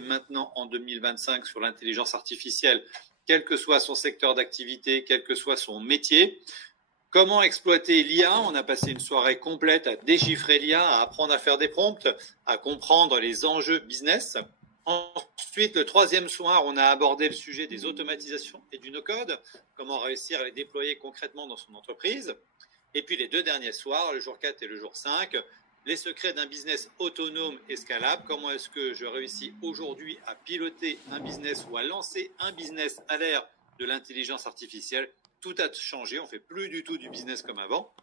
maintenant en 2025 sur l'intelligence artificielle, quel que soit son secteur d'activité, quel que soit son métier. Comment exploiter l'IA? On a passé une soirée complète à déchiffrer l'IA, à apprendre à faire des prompts, à comprendre les enjeux business. Ensuite, le troisième soir, on a abordé le sujet des automatisations et du no-code, comment réussir à les déployer concrètement dans son entreprise. Et puis les deux derniers soirs, le jour 4 et le jour 5, les secrets d'un business autonome et scalable. Comment est-ce que je réussis aujourd'hui à piloter un business ou à lancer un business à l'ère de l'intelligence artificielle? Tout a changé, on ne fait plus du tout du business comme avant.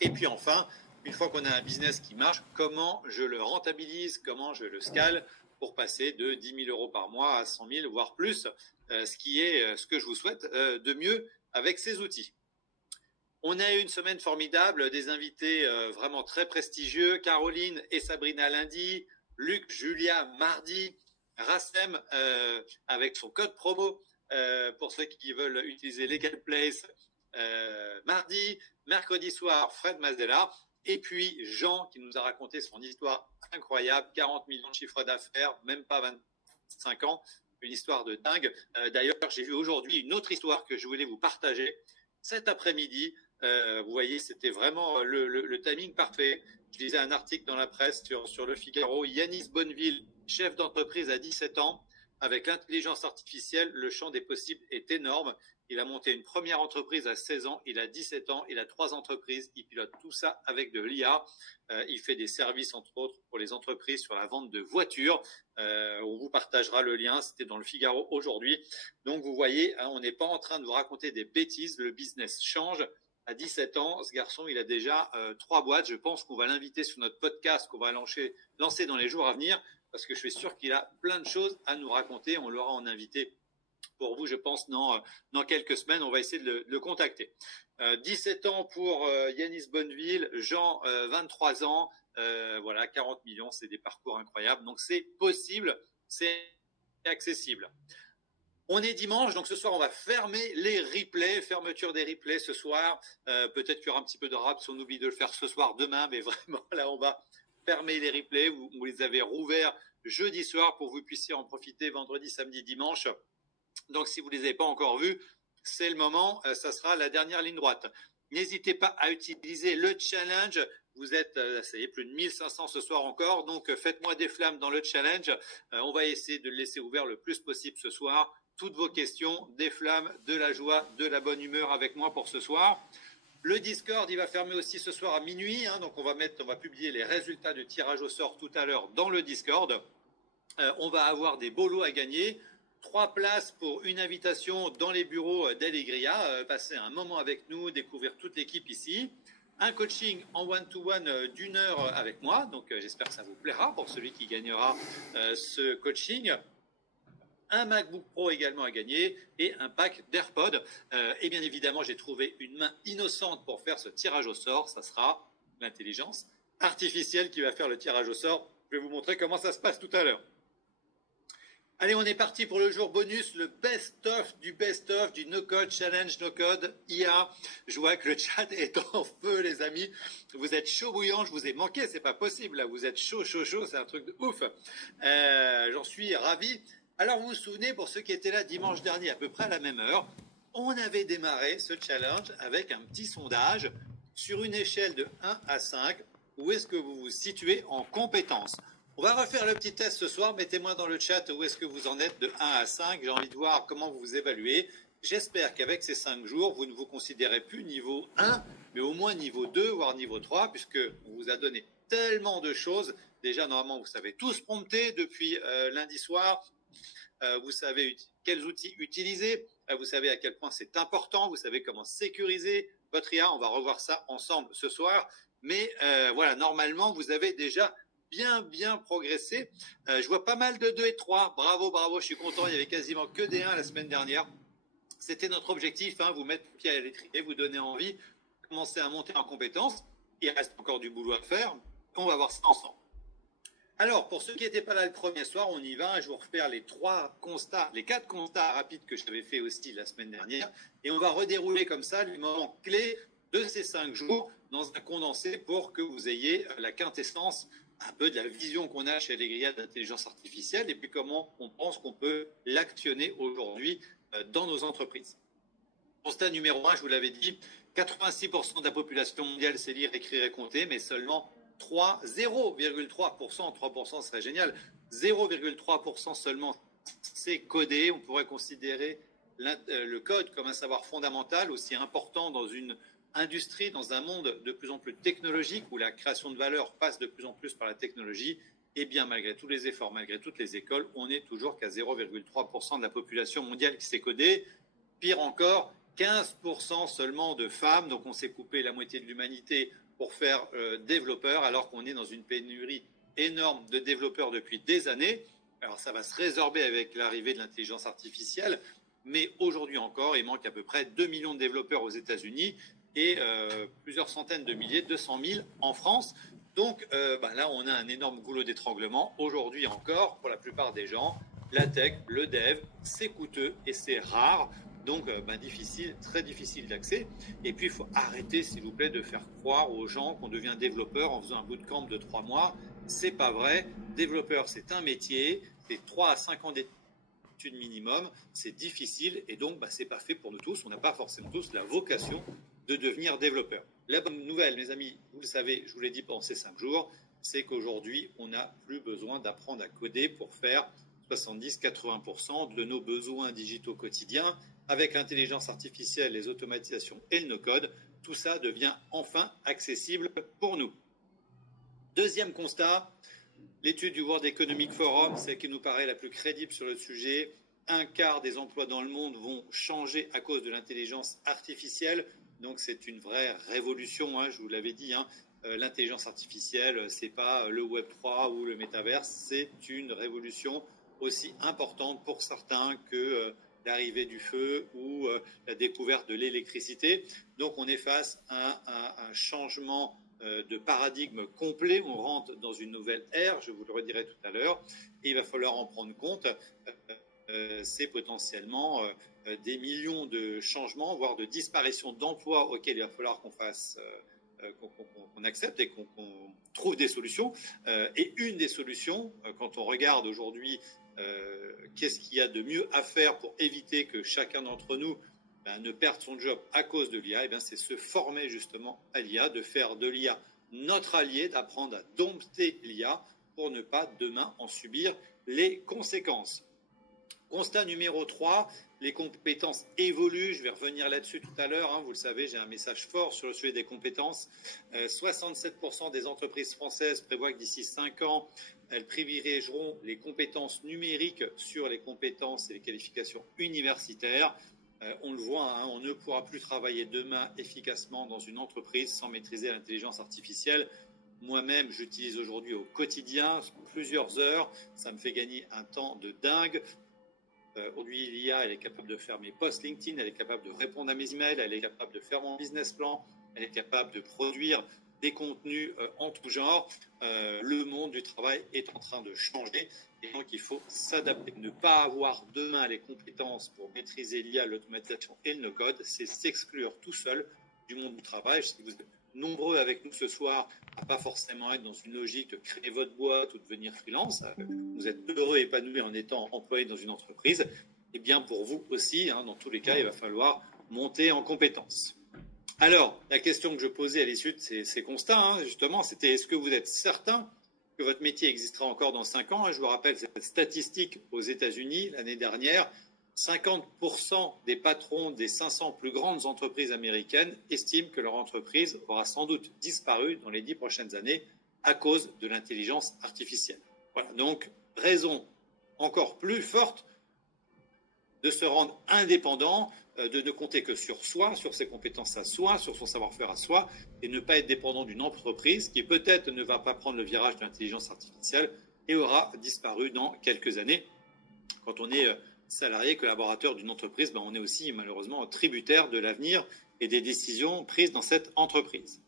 Et puis enfin, une fois qu'on a un business qui marche, comment je le rentabilise, comment je le scale pour passer de 10 000 euros par mois à 100 000, voire plus, ce qui est ce que je vous souhaite de mieux avec ces outils. On a eu une semaine formidable, des invités vraiment très prestigieux, Caroline et Sabrina lundi, Luc, Julia mardi, Rassem avec son code promo pour ceux qui veulent utiliser Legal Place mardi, mercredi soir, Fred Mazdella, et puis Jean qui nous a raconté son histoire incroyable, 40 millions de chiffres d'affaires, même pas 25 ans, une histoire de dingue. D'ailleurs, j'ai vu aujourd'hui une autre histoire que je voulais vous partager cet après-midi. Vous voyez, c'était vraiment le timing parfait. Je lisais un article dans la presse sur Le Figaro. Yanis Bonneville, chef d'entreprise à 17 ans, avec l'intelligence artificielle, le champ des possibles est énorme. Il a monté une première entreprise à 16 ans, il a 17 ans, il a 3 entreprises, il pilote tout ça avec de l'IA. Il fait des services, entre autres, pour les entreprises sur la vente de voitures. On vous partagera le lien, c'était dans Le Figaro aujourd'hui. Donc vous voyez, hein, on n'est pas en train de vous raconter des bêtises, le business change. À 17 ans, ce garçon, il a déjà 3 boîtes. Je pense qu'on va l'inviter sur notre podcast qu'on va lancer dans les jours à venir parce que je suis sûr qu'il a plein de choses à nous raconter. On l'aura en invité pour vous, je pense, dans quelques semaines. On va essayer de le contacter. 17 ans pour Yanis Bonneville, Jean, 23 ans. Voilà, 40 millions, c'est des parcours incroyables. Donc, c'est possible, c'est accessible. On est dimanche, donc ce soir, on va fermer les replays, fermeture des replays ce soir. Peut-être qu'il y aura un petit peu de rap si on oublie de le faire ce soir, demain, mais vraiment, là, on va fermer les replays. Vous les avez rouverts jeudi soir pour que vous puissiez en profiter vendredi, samedi, dimanche. Donc, si vous ne les avez pas encore vus, c'est le moment, ça sera la dernière ligne droite. N'hésitez pas à utiliser le challenge. Vous êtes, ça y est, plus de 1500 ce soir encore. Donc, faites-moi des flammes dans le challenge. On va essayer de le laisser ouvert le plus possible ce soir. Toutes vos questions, des flammes, de la joie, de la bonne humeur avec moi pour ce soir. Le Discord, il va fermer aussi ce soir à minuit. Hein, donc, on va publier les résultats du tirage au sort tout à l'heure dans le Discord. On va avoir des beaux lots à gagner. 3 places pour une invitation dans les bureaux d'Allegria, passer un moment avec nous, découvrir toute l'équipe ici. Un coaching en one-to-one d'1 heure avec moi, donc j'espère que ça vous plaira pour celui qui gagnera ce coaching. Un MacBook Pro également à gagner et un pack d'AirPods. Et bien évidemment, j'ai trouvé une main innocente pour faire ce tirage au sort. Ça sera l'intelligence artificielle qui va faire le tirage au sort. Je vais vous montrer comment ça se passe tout à l'heure. Allez, on est parti pour le jour bonus, le best-of du no-code challenge no-code IA. Je vois que le chat est en feu, les amis. Vous êtes chaud bouillant, je vous ai manqué, c'est pas possible, là. Vous êtes chaud, c'est un truc de ouf. J'en suis ravi. Alors, vous vous souvenez, pour ceux qui étaient là dimanche dernier, à peu près à la même heure, on avait démarré ce challenge avec un petit sondage sur une échelle de 1 à 5. Où est-ce que vous vous situez en compétences? On va refaire le petit test ce soir. Mettez-moi dans le chat où est-ce que vous en êtes de 1 à 5. J'ai envie de voir comment vous vous évaluez. J'espère qu'avec ces 5 jours, vous ne vous considérez plus niveau 1, mais au moins niveau 2, voire niveau 3, puisqu'on vous a donné tellement de choses. Déjà, normalement, vous savez tous prompter depuis lundi soir. Vous savez quels outils utiliser. Vous savez à quel point c'est important. Vous savez comment sécuriser votre IA. On va revoir ça ensemble ce soir. Mais voilà, normalement, vous avez déjà bien progressé. Je vois pas mal de 2 et 3. Bravo, je suis content. Il y avait quasiment que des 1 la semaine dernière. C'était notre objectif, hein, vous mettre le pied à l'étrier, vous donner envie, commencer à monter en compétences. Il reste encore du boulot à faire. On va voir ça ensemble. Alors, pour ceux qui n'étaient pas là le premier soir, on y va. Je vous refais les 4 constats rapides que j'avais fait aussi la semaine dernière. Et on va redérouler comme ça les moments clés de ces 5 jours dans un condensé pour que vous ayez la quintessence un peu de la vision qu'on a chez Allegria d'intelligence artificielle et puis comment on pense qu'on peut l'actionner aujourd'hui dans nos entreprises. Constat numéro 1, je vous l'avais dit, 86% de la population mondiale sait lire, écrire et compter, mais seulement 0,3%, 3% serait génial, 0,3% seulement c'est coder. On pourrait considérer le code comme un savoir fondamental, aussi important dans une industrie, dans un monde de plus en plus technologique où la création de valeur passe de plus en plus par la technologie. Et bien, malgré tous les efforts, malgré toutes les écoles, on n'est toujours qu'à 0,3% de la population mondiale qui sait coder. Pire encore, 15% seulement de femmes, donc on s'est coupé la moitié de l'humanité pour faire développeur, alors qu'on est dans une pénurie énorme de développeurs depuis des années. Alors ça va se résorber avec l'arrivée de l'intelligence artificielle, mais aujourd'hui encore, il manque à peu près 2 millions de développeurs aux États-Unis et plusieurs centaines de milliers, 200 000 en France. Donc là, on a un énorme goulot d'étranglement. Aujourd'hui encore, pour la plupart des gens, la tech, le dev, c'est coûteux et c'est rare. Donc, difficile, très difficile d'accès. Et puis, il faut arrêter, s'il vous plaît, de faire croire aux gens qu'on devient développeur en faisant un bootcamp de 3 mois. C'est pas vrai. Développeur, c'est un métier. C'est 3 à 5 ans d'études minimum. C'est difficile. Et donc, c'est pas fait pour nous tous. On n'a pas forcément tous la vocation de devenir développeur. La bonne nouvelle, mes amis, vous le savez, je vous l'ai dit pendant ces 5 jours, c'est qu'aujourd'hui, on n'a plus besoin d'apprendre à coder pour faire 70-80% de nos besoins digitaux quotidiens. Avec l'intelligence artificielle, les automatisations et le no-code, tout ça devient enfin accessible pour nous. Deuxième constat, l'étude du World Economic Forum, celle qui nous paraît la plus crédible sur le sujet. Un quart des emplois dans le monde vont changer à cause de l'intelligence artificielle. Donc c'est une vraie révolution, je vous l'avais dit. L'intelligence artificielle, c'est pas le Web 3 ou le métaverse, c'est une révolution aussi importante pour certains que l'arrivée du feu ou la découverte de l'électricité. Donc on est face à un changement de paradigme complet. On rentre dans une nouvelle ère, je vous le redirai tout à l'heure, et il va falloir en prendre compte. C'est potentiellement des millions de changements, voire de disparitions d'emplois auxquels il va falloir qu'on fasse qu'on accepte et qu'on trouve des solutions. Et une des solutions, quand on regarde aujourd'hui qu'est-ce qu'il y a de mieux à faire pour éviter que chacun d'entre nous ne perde son job à cause de l'IA, c'est se former justement à l'IA, de faire de l'IA notre allié, d'apprendre à dompter l'IA pour ne pas demain en subir les conséquences. Constat numéro 3, les compétences évoluent. Je vais revenir là-dessus tout à l'heure. Vous le savez, j'ai un message fort sur le sujet des compétences. 67% des entreprises françaises prévoient que d'ici 5 ans, elles privilégieront les compétences numériques sur les compétences et les qualifications universitaires. On le voit, on ne pourra plus travailler demain efficacement dans une entreprise sans maîtriser l'intelligence artificielle. Moi-même, j'utilise aujourd'hui au quotidien plusieurs heures. Ça me fait gagner un temps de dingue. Aujourd'hui, l'IA, elle est capable de faire mes posts LinkedIn, elle est capable de répondre à mes emails, elle est capable de faire mon business plan, elle est capable de produire des contenus en tout genre. Le monde du travail est en train de changer et donc il faut s'adapter. Ne pas avoir demain les compétences pour maîtriser l'IA, l'automatisation et le no-code, c'est s'exclure tout seul du monde du travail. Je sais que vous êtes nombreux avec nous ce soir à pas forcément être dans une logique de créer votre boîte ou de devenir freelance. Vous êtes heureux et épanoui en étant employé dans une entreprise. Et bien pour vous aussi, dans tous les cas, il va falloir monter en compétences. Alors, la question que je posais à l'issue de ces constats, justement, c'était est-ce que vous êtes certain que votre métier existera encore dans 5 ans? Je vous rappelle cette statistique aux États-Unis l'année dernière. 50% des patrons des 500 plus grandes entreprises américaines estiment que leur entreprise aura sans doute disparu dans les 10 prochaines années à cause de l'intelligence artificielle. Voilà, donc raison encore plus forte de se rendre indépendant, de ne compter que sur soi, sur ses compétences à soi, sur son savoir-faire à soi, et ne pas être dépendant d'une entreprise qui peut-être ne va pas prendre le virage de l'intelligence artificielle et aura disparu dans quelques années. Quand on est salarié, collaborateur d'une entreprise, on est aussi malheureusement tributaire de l'avenir et des décisions prises dans cette entreprise.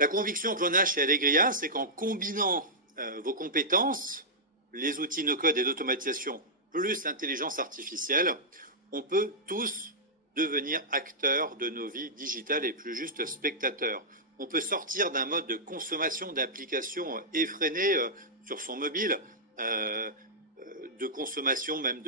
La conviction que l'on a chez Allegria, c'est qu'en combinant vos compétences, les outils no-code et d'automatisation, plus l'intelligence artificielle, on peut tous devenir acteurs de nos vies digitales et plus juste spectateurs. On peut sortir d'un mode de consommation d'applications effréné sur son mobile, de consommation même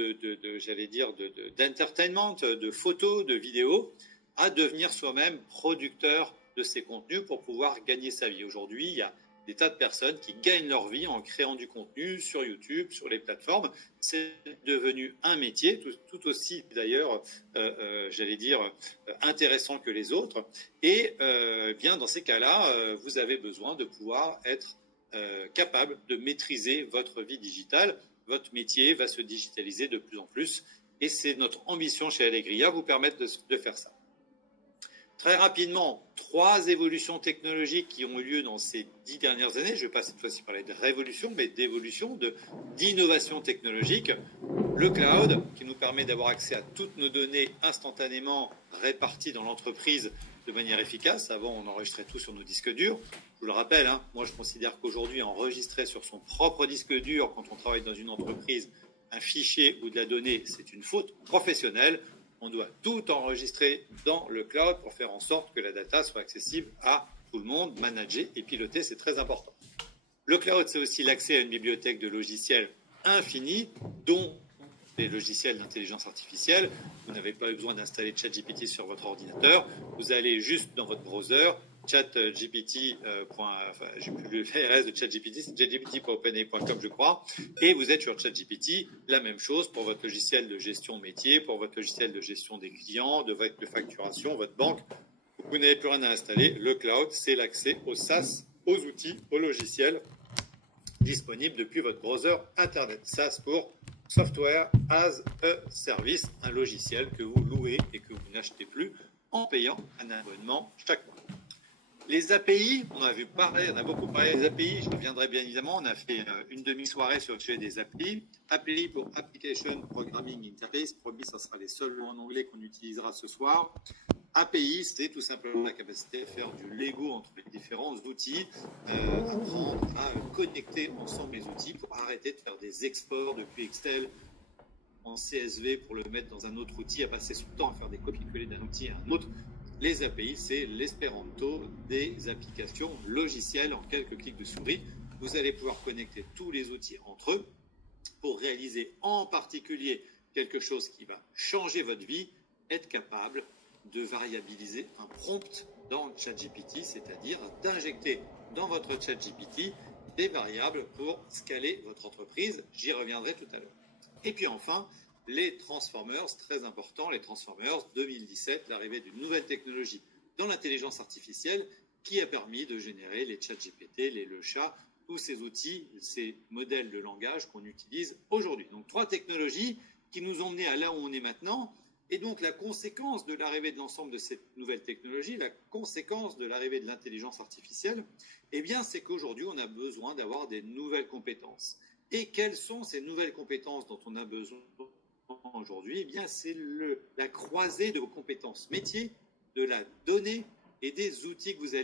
j'allais dire, d'entertainment, de photos, de vidéos, à devenir soi-même producteur de ces contenus pour pouvoir gagner sa vie. Aujourd'hui, il y a des tas de personnes qui gagnent leur vie en créant du contenu sur YouTube, sur les plateformes. C'est devenu un métier, tout aussi d'ailleurs, j'allais dire, intéressant que les autres. Et bien dans ces cas-là, vous avez besoin de pouvoir être capable de maîtriser votre vie digitale. Votre métier va se digitaliser de plus en plus. Et c'est notre ambition chez Allegria, vous permettre de faire ça. Très rapidement, 3 évolutions technologiques qui ont eu lieu dans ces 10 dernières années. Je ne vais pas cette fois-ci parler de révolution, mais d'évolution, d'innovation technologique. Le cloud, qui nous permet d'avoir accès à toutes nos données instantanément réparties dans l'entreprise de manière efficace. Avant, on enregistrait tout sur nos disques durs. Je vous le rappelle, hein, moi je considère qu'aujourd'hui, enregistrer sur son propre disque dur quand on travaille dans une entreprise un fichier ou de la donnée, c'est une faute professionnelle. On doit tout enregistrer dans le cloud pour faire en sorte que la data soit accessible à tout le monde, manager et piloter, c'est très important. Le cloud, c'est aussi l'accès à une bibliothèque de logiciels infinie, dont des logiciels d'intelligence artificielle. Vous n'avez pas besoin d'installer ChatGPT sur votre ordinateur. Vous allez juste dans votre browser, ChatGPT, j'ai plus le RS de ChatGPT, c'est chatgpt.openai.com je crois, et vous êtes sur ChatGPT, la même chose pour votre logiciel de gestion métier, pour votre logiciel de gestion des clients, de facturation, votre banque. Vous n'avez plus rien à installer. Le cloud, c'est l'accès aux SaaS, aux outils, aux logiciels disponibles depuis votre browser Internet. SaaS pour Software as a Service, un logiciel que vous louez et que vous n'achetez plus en payant un abonnement chaque mois. Les API, on a beaucoup parlé des API, je reviendrai bien évidemment, on a fait une demi-soirée sur le sujet des API. API pour Application Programming Interface, promis, ça sera les seuls mots en anglais qu'on utilisera ce soir. API, c'est tout simplement la capacité de faire du Lego entre les différents outils, apprendre à connecter ensemble les outils pour arrêter de faire des exports depuis Excel en CSV pour le mettre dans un autre outil, à passer son temps à faire des copies-coller d'un outil à un autre. Les API, c'est l'espéranto des applications logicielles en quelques clics de souris. Vous allez pouvoir connecter tous les outils entre eux pour réaliser en particulier quelque chose qui va changer votre vie, être capable de variabiliser un prompt dans ChatGPT, c'est-à-dire d'injecter dans votre ChatGPT des variables pour scaler votre entreprise. J'y reviendrai tout à l'heure. Et puis enfin, les Transformers, très important, les Transformers 2017, l'arrivée d'une nouvelle technologie dans l'intelligence artificielle qui a permis de générer les ChatGPT, les LeChat, tous ces outils, ces modèles de langage qu'on utilise aujourd'hui. Donc 3 technologies qui nous ont menés à là où on est maintenant. Et donc la conséquence de l'arrivée de l'ensemble de cette nouvelle technologie, la conséquence de l'arrivée de l'intelligence artificielle, eh bien c'est qu'aujourd'hui on a besoin d'avoir des nouvelles compétences. Et quelles sont ces nouvelles compétences dont on a besoin aujourd'hui? Eh bien c'est la croisée de vos compétences métiers, de la donnée et des outils que vous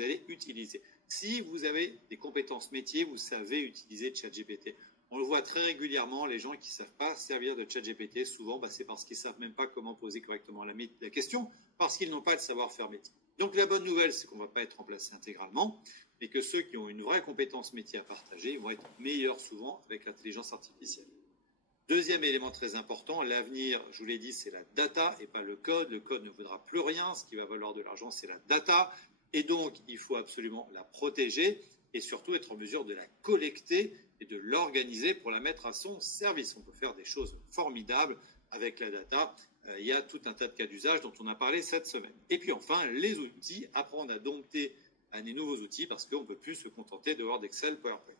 allez utiliser. Si vous avez des compétences métiers, vous savez utiliser ChatGPT. On le voit très régulièrement, les gens qui ne savent pas servir de ChatGPT, souvent, c'est parce qu'ils ne savent même pas comment poser correctement la question, parce qu'ils n'ont pas le savoir-faire métier. Donc la bonne nouvelle, c'est qu'on ne va pas être remplacé intégralement, mais que ceux qui ont une vraie compétence métier à partager vont être meilleurs souvent avec l'intelligence artificielle. Deuxième élément très important, l'avenir, je vous l'ai dit, c'est la data et pas le code. Le code ne vaudra plus rien, ce qui va valoir de l'argent, c'est la data. Et donc, il faut absolument la protéger et surtout être en mesure de la collecter et de l'organiser pour la mettre à son service. On peut faire des choses formidables avec la data. Il y a tout un tas de cas d'usage dont on a parlé cette semaine. Et puis enfin, les outils, apprendre à dompter des nouveaux outils parce qu'on ne peut plus se contenter de Word, Excel, PowerPoint.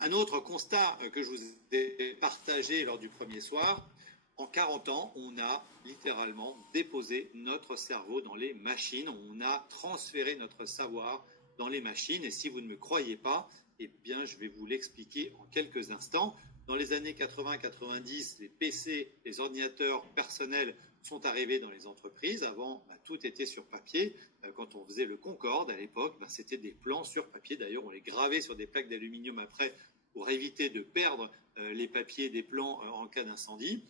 Un autre constat que je vous ai partagé lors du premier soir, en 40 ans, on a littéralement déposé notre cerveau dans les machines, on a transféré notre savoir dans les machines, et si vous ne me croyez pas, eh bien, je vais vous l'expliquer en quelques instants. Dans les années 80-90, les PC, les ordinateurs personnels sont arrivés dans les entreprises. Avant, tout était sur papier. Quand on faisait le Concorde, à l'époque, c'était des plans sur papier. D'ailleurs, on les gravait sur des plaques d'aluminium après pour éviter de perdre les papiers des plans en cas d'incendie.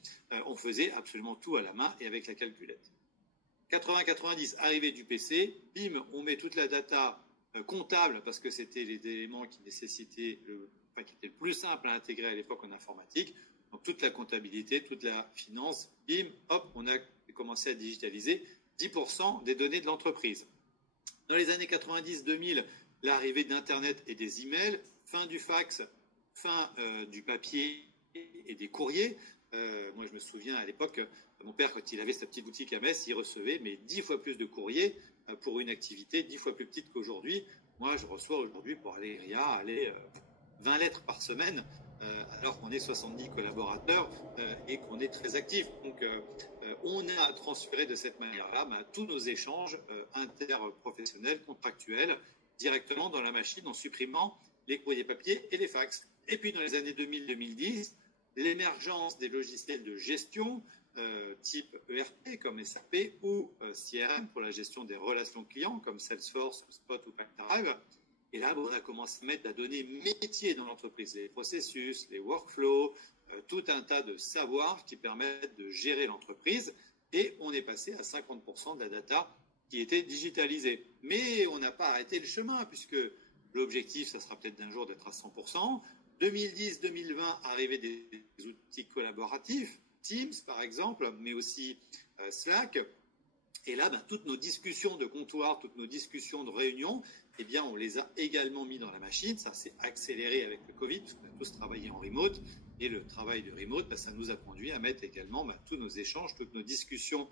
On faisait absolument tout à la main et avec la calculette. 80-90, arrivée du PC, bim, on met toute la data comptable, parce que c'était les éléments qui nécessitaient, qui étaient le plus simple à intégrer à l'époque en informatique. Donc toute la comptabilité, toute la finance, bim, hop, on a commencé à digitaliser 10% des données de l'entreprise. Dans les années 90-2000, l'arrivée d'Internet et des emails, fin du fax, fin du papier et des courriers. Moi, je me souviens à l'époque, mon père, quand il avait sa petite boutique à Metz, il recevait 10 fois plus de courriers pour une activité 10 fois plus petite qu'aujourd'hui. Moi, je reçois aujourd'hui pour Allegria 20 lettres par semaine, alors qu'on est 70 collaborateurs et qu'on est très actifs. Donc, on a transféré de cette manière-là tous nos échanges interprofessionnels, contractuels, directement dans la machine en supprimant les courriers papier et les fax. Et puis, dans les années 2000-2010, l'émergence des logiciels de gestion type ERP comme SAP ou CRM pour la gestion des relations clients comme Salesforce, Spot ou Pactarive. Et là, on a commencé à mettre la donnée métier dans l'entreprise, les processus, les workflows, tout un tas de savoirs qui permettent de gérer l'entreprise. Et on est passé à 50% de la data qui était digitalisée. Mais on n'a pas arrêté le chemin, puisque l'objectif, ça sera peut-être d'un jour d'être à 100%. 2010-2020, arrivée des outils collaboratifs, Teams par exemple, mais aussi Slack. Et là, toutes nos discussions de comptoir, toutes nos discussions de réunion, eh bien, on les a également mis dans la machine. Ça s'est accéléré avec le Covid, parce qu'on a tous travaillé en remote. Et le travail de remote, ça nous a conduit à mettre également tous nos échanges, toutes nos discussions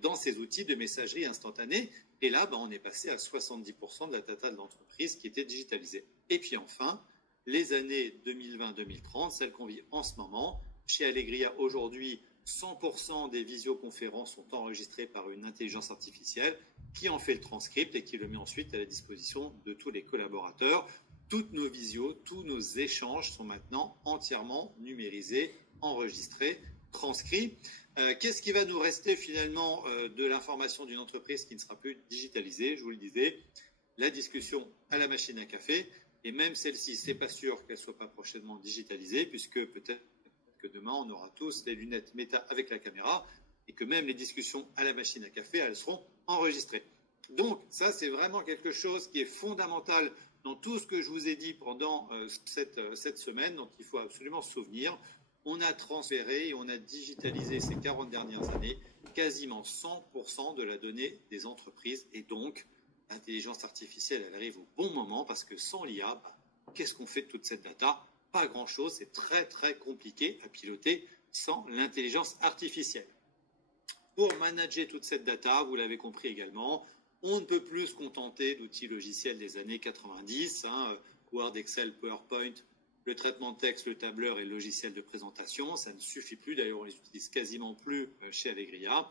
dans ces outils de messagerie instantanée. Et là, on est passé à 70% de la data de l'entreprise qui était digitalisée. Et puis enfin, les années 2020-2030, celles qu'on vit en ce moment. Chez Allegria, aujourd'hui, 100% des visioconférences sont enregistrées par une intelligence artificielle qui en fait le transcript et qui le met ensuite à la disposition de tous les collaborateurs. Toutes nos visios, tous nos échanges sont maintenant entièrement numérisés, enregistrés, transcrits. Qu'est-ce qui va nous rester finalement de l'information d'une entreprise qui ne sera plus digitalisée? Je vous le disais, la discussion à la machine à café. Et même celle-ci, c'est pas sûr qu'elle soit pas prochainement digitalisée, puisque peut-être que demain, on aura tous les lunettes Meta avec la caméra et que même les discussions à la machine à café, elles seront enregistrées. Donc, ça, c'est vraiment quelque chose qui est fondamental dans tout ce que je vous ai dit pendant cette semaine. Donc, il faut absolument se souvenir. On a transféré et on a digitalisé ces 40 dernières années quasiment 100% de la donnée des entreprises. Et donc, l'intelligence artificielle, elle arrive au bon moment parce que sans l'IA, qu'est-ce qu'on fait de toute cette data? Pas grand-chose, c'est très très compliqué à piloter sans l'intelligence artificielle. Pour manager toute cette data, vous l'avez compris également, on ne peut plus se contenter d'outils logiciels des années 90, Word, Excel, PowerPoint, le traitement de texte, le tableur et le logiciel de présentation. Ça ne suffit plus, d'ailleurs on les utilise quasiment plus chez Allegria.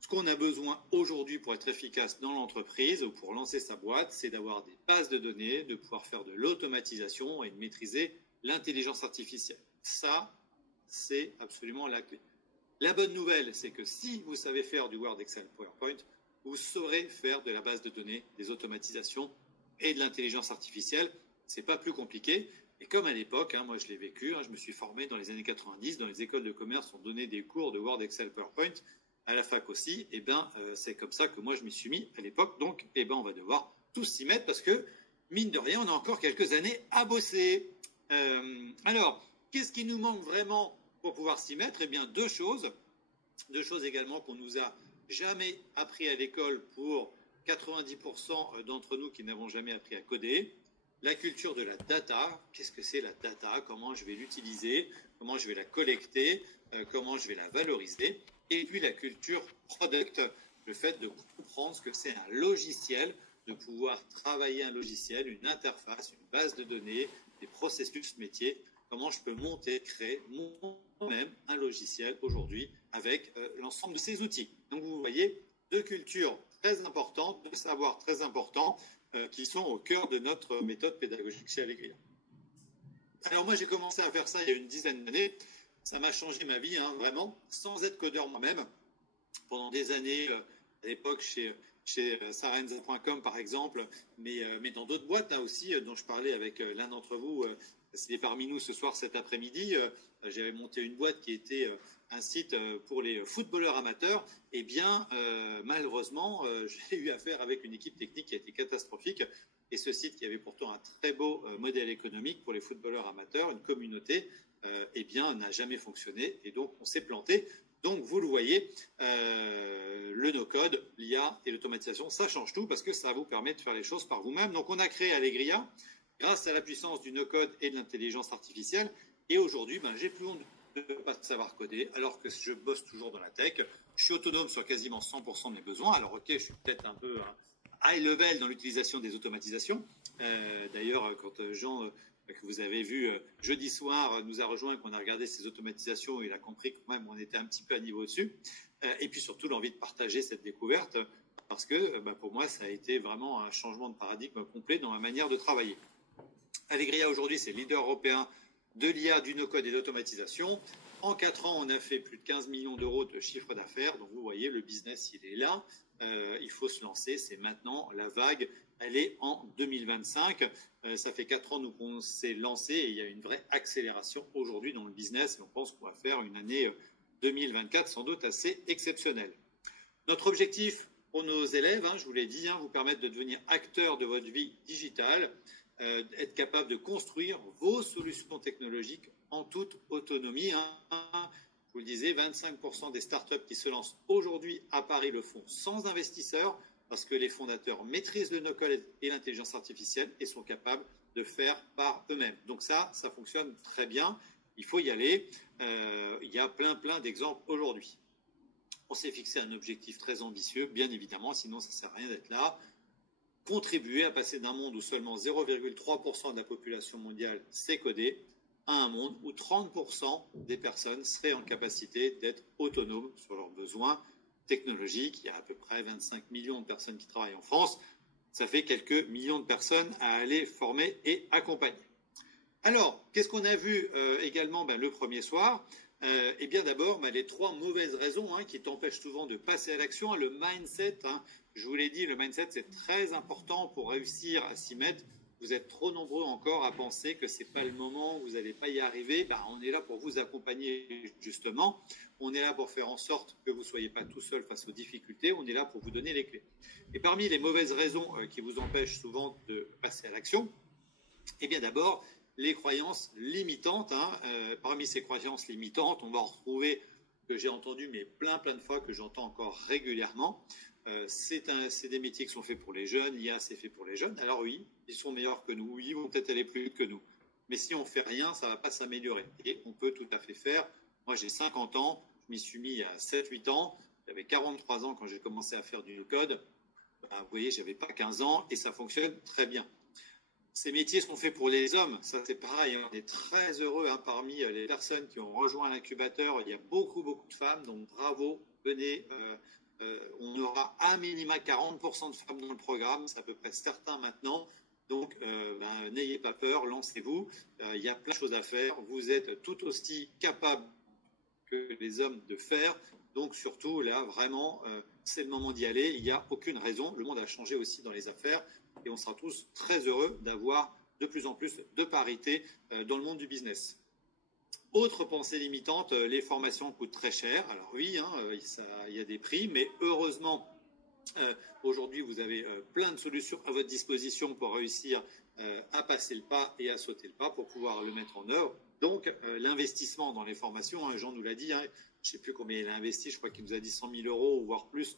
Ce qu'on a besoin aujourd'hui pour être efficace dans l'entreprise ou pour lancer sa boîte, c'est d'avoir des bases de données, de pouvoir faire de l'automatisation et de maîtriser l'intelligence artificielle. Ça, c'est absolument la clé. La bonne nouvelle, c'est que si vous savez faire du Word, Excel, PowerPoint, vous saurez faire de la base de données, des automatisations et de l'intelligence artificielle. C'est pas plus compliqué. Et comme à l'époque, moi je l'ai vécu, je me suis formé dans les années 90, dans les écoles de commerce, on donnait des cours de Word, Excel, PowerPoint, à la fac aussi. Et c'est comme ça que moi je m'y suis mis à l'époque. Donc, on va devoir tous s'y mettre parce que, mine de rien, on a encore quelques années à bosser. Alors, qu'est-ce qui nous manque vraiment pour pouvoir s'y mettre? Eh bien, deux choses également qu'on nous a jamais appris à l'école pour 90% d'entre nous qui n'avons jamais appris à coder. La culture de la data. Qu'est-ce que c'est la data? Comment je vais l'utiliser? Comment je vais la collecter? Comment je vais la valoriser? Et puis la culture product, le fait de comprendre ce que c'est un logiciel, de pouvoir travailler un logiciel, une interface, une base de données, des processus métiers, comment je peux monter, créer moi-même un logiciel aujourd'hui avec l'ensemble de ces outils. Donc vous voyez, deux cultures très importantes, deux savoirs très importants qui sont au cœur de notre méthode pédagogique chez Allegria. Alors moi j'ai commencé à faire ça il y a une dizaine d'années, ça m'a changé ma vie, vraiment, sans être codeur moi-même. Pendant des années, à l'époque chez Sarenza.com par exemple, mais dans d'autres boîtes là aussi, dont je parlais avec l'un d'entre vous s'il est parmi nous ce soir, cet après-midi, j'avais monté une boîte qui était un site pour les footballeurs amateurs. Eh bien, malheureusement, j'ai eu affaire avec une équipe technique qui a été catastrophique. Et ce site, qui avait pourtant un très beau modèle économique pour les footballeurs amateurs, une communauté, eh bien, n'a jamais fonctionné. Et donc, on s'est planté. Donc, vous le voyez, le no-code, l'IA et l'automatisation, ça change tout parce que ça vous permet de faire les choses par vous-même. Donc, on a créé Allegria grâce à la puissance du no-code et de l'intelligence artificielle. Et aujourd'hui, j'ai plus honte de ne pas savoir coder, alors que je bosse toujours dans la tech. Je suis autonome sur quasiment 100% de mes besoins. Alors, ok, je suis peut-être un peu high level dans l'utilisation des automatisations. D'ailleurs, quand Jean, que vous avez vu jeudi soir, nous a rejoint, qu'on a regardé ces automatisations, il a compris quand même on était un petit peu à niveau dessus. Et puis surtout, l'envie de partager cette découverte, parce que pour moi, ça a été vraiment un changement de paradigme complet dans ma manière de travailler. Allegria, aujourd'hui, c'est le leader européen de l'IA, du no-code et de l'automatisation. En 4 ans, on a fait plus de 15 millions d'euros de chiffre d'affaires. Donc, vous voyez, le business, il est là. Il faut se lancer. C'est maintenant la vague. Elle est en 2025. Ça fait 4 ans qu'on s'est lancé et il y a une vraie accélération aujourd'hui dans le business. Et on pense qu'on va faire une année 2024 sans doute assez exceptionnelle. Notre objectif pour nos élèves, je vous l'ai dit, vous permettre de devenir acteur de votre vie digitale, être capable de construire vos solutions technologiques en toute autonomie. Je vous le disais, 25% des startups qui se lancent aujourd'hui à Paris le font sans investisseurs parce que les fondateurs maîtrisent le no-code et l'intelligence artificielle et sont capables de faire par eux-mêmes. Donc ça fonctionne très bien. Il faut y aller. Il y a plein d'exemples aujourd'hui. On s'est fixé un objectif très ambitieux, bien évidemment, sinon ça ne sert à rien d'être là. Contribuer à passer d'un monde où seulement 0,3% de la population mondiale sait coder à un monde où 30% des personnes seraient en capacité d'être autonomes sur leurs besoins technologiques. Il y a à peu près 25 millions de personnes qui travaillent en France. Ça fait quelques millions de personnes à aller former et accompagner. Alors, qu'est-ce qu'on a vu également le premier soir? Eh bien d'abord, les 3 mauvaises raisons qui t'empêchent souvent de passer à l'action. Le mindset, je vous l'ai dit, le mindset c'est très important pour réussir à s'y mettre. Vous êtes trop nombreux encore à penser que c'est pas le moment, vous n'allez pas y arriver. On est là pour vous accompagner justement. On est là pour faire en sorte que vous ne soyez pas tout seul face aux difficultés. On est là pour vous donner les clés. Et parmi les mauvaises raisons qui vous empêchent souvent de passer à l'action, eh bien d'abord, les croyances limitantes. Parmi ces croyances limitantes, on va en retrouver, que j'ai entendu, mais plein de fois, que j'entends encore régulièrement. C'est des métiers qui sont faits pour les jeunes, l'IA c'est fait pour les jeunes. Alors oui, ils sont meilleurs que nous, oui, ils vont peut-être aller plus vite que nous. Mais si on ne fait rien, ça ne va pas s'améliorer. Et on peut tout à fait faire. Moi j'ai 50 ans, je m'y suis mis il y a 7-8 ans. J'avais 43 ans quand j'ai commencé à faire du no-code. Vous voyez, j'avais pas 15 ans et ça fonctionne très bien. Ces métiers sont faits pour les hommes, ça c'est pareil, on est très heureux parmi les personnes qui ont rejoint l'incubateur, il y a beaucoup de femmes, donc bravo, venez, on aura à minima 40% de femmes dans le programme, c'est à peu près certain maintenant, donc n'ayez pas peur, lancez-vous, il y a plein de choses à faire, vous êtes tout aussi capables que les hommes de faire, donc surtout là vraiment c'est le moment d'y aller, il n'y a aucune raison, le monde a changé aussi dans les affaires, et on sera tous très heureux d'avoir de plus en plus de parité dans le monde du business. Autre pensée limitante, les formations coûtent très cher. Alors oui, il y a des prix, mais heureusement, aujourd'hui, vous avez plein de solutions à votre disposition pour réussir à passer le pas et à sauter le pas pour pouvoir le mettre en œuvre. Donc, l'investissement dans les formations, Jean nous l'a dit, je ne sais plus combien il a investi, je crois qu'il nous a dit 100 000 euros, voire plus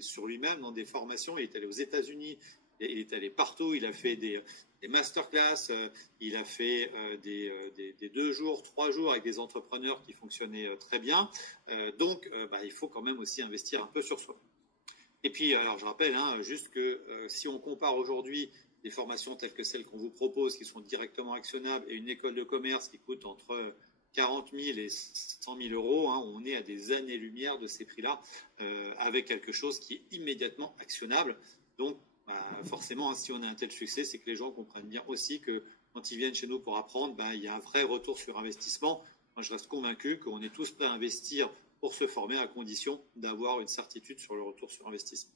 sur lui-même dans des formations. Il est allé aux États-Unis. Il est allé partout, il a fait des masterclass, il a fait des 2 jours, 3 jours avec des entrepreneurs qui fonctionnaient très bien. Donc, il faut quand même aussi investir un peu sur soi. Et puis, alors je rappelle juste que si on compare aujourd'hui des formations telles que celles qu'on vous propose, qui sont directement actionnables, et une école de commerce qui coûte entre 40 000 et 100 000 euros, on est à des années-lumière de ces prix-là, avec quelque chose qui est immédiatement actionnable. Donc, forcément, si on a un tel succès, c'est que les gens comprennent bien aussi que quand ils viennent chez nous pour apprendre, il y a un vrai retour sur investissement. Moi, je reste convaincu qu'on est tous prêts à investir pour se former à condition d'avoir une certitude sur le retour sur investissement.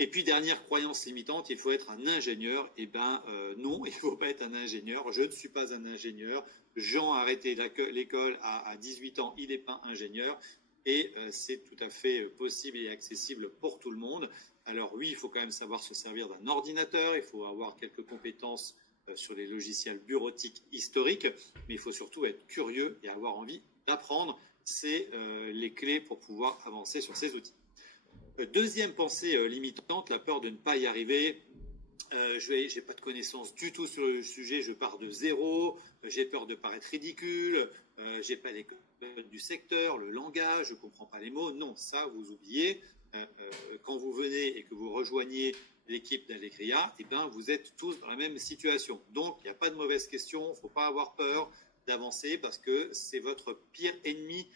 Et puis, dernière croyance limitante, il faut être un ingénieur. Eh bien, non, il ne faut pas être un ingénieur. Je ne suis pas un ingénieur. Jean a arrêté l'école à 18 ans, il n'est pas ingénieur. Et c'est tout à fait possible et accessible pour tout le monde. Alors oui, il faut quand même savoir se servir d'un ordinateur, il faut avoir quelques compétences sur les logiciels bureautiques historiques, mais il faut surtout être curieux et avoir envie d'apprendre. C'est les clés pour pouvoir avancer sur ces outils. Deuxième pensée limitante, la peur de ne pas y arriver. Je n'ai pas de connaissances du tout sur le sujet, je pars de zéro, j'ai peur de paraître ridicule, j'ai pas les codes du secteur, le langage, je comprends pas les mots. Non, ça vous oubliez. Quand vous venez et que vous rejoignez l'équipe d'Allegria, eh ben, vous êtes tous dans la même situation. Donc, il n'y a pas de mauvaise question, il ne faut pas avoir peur d'avancer parce que c'est votre pire ennemi.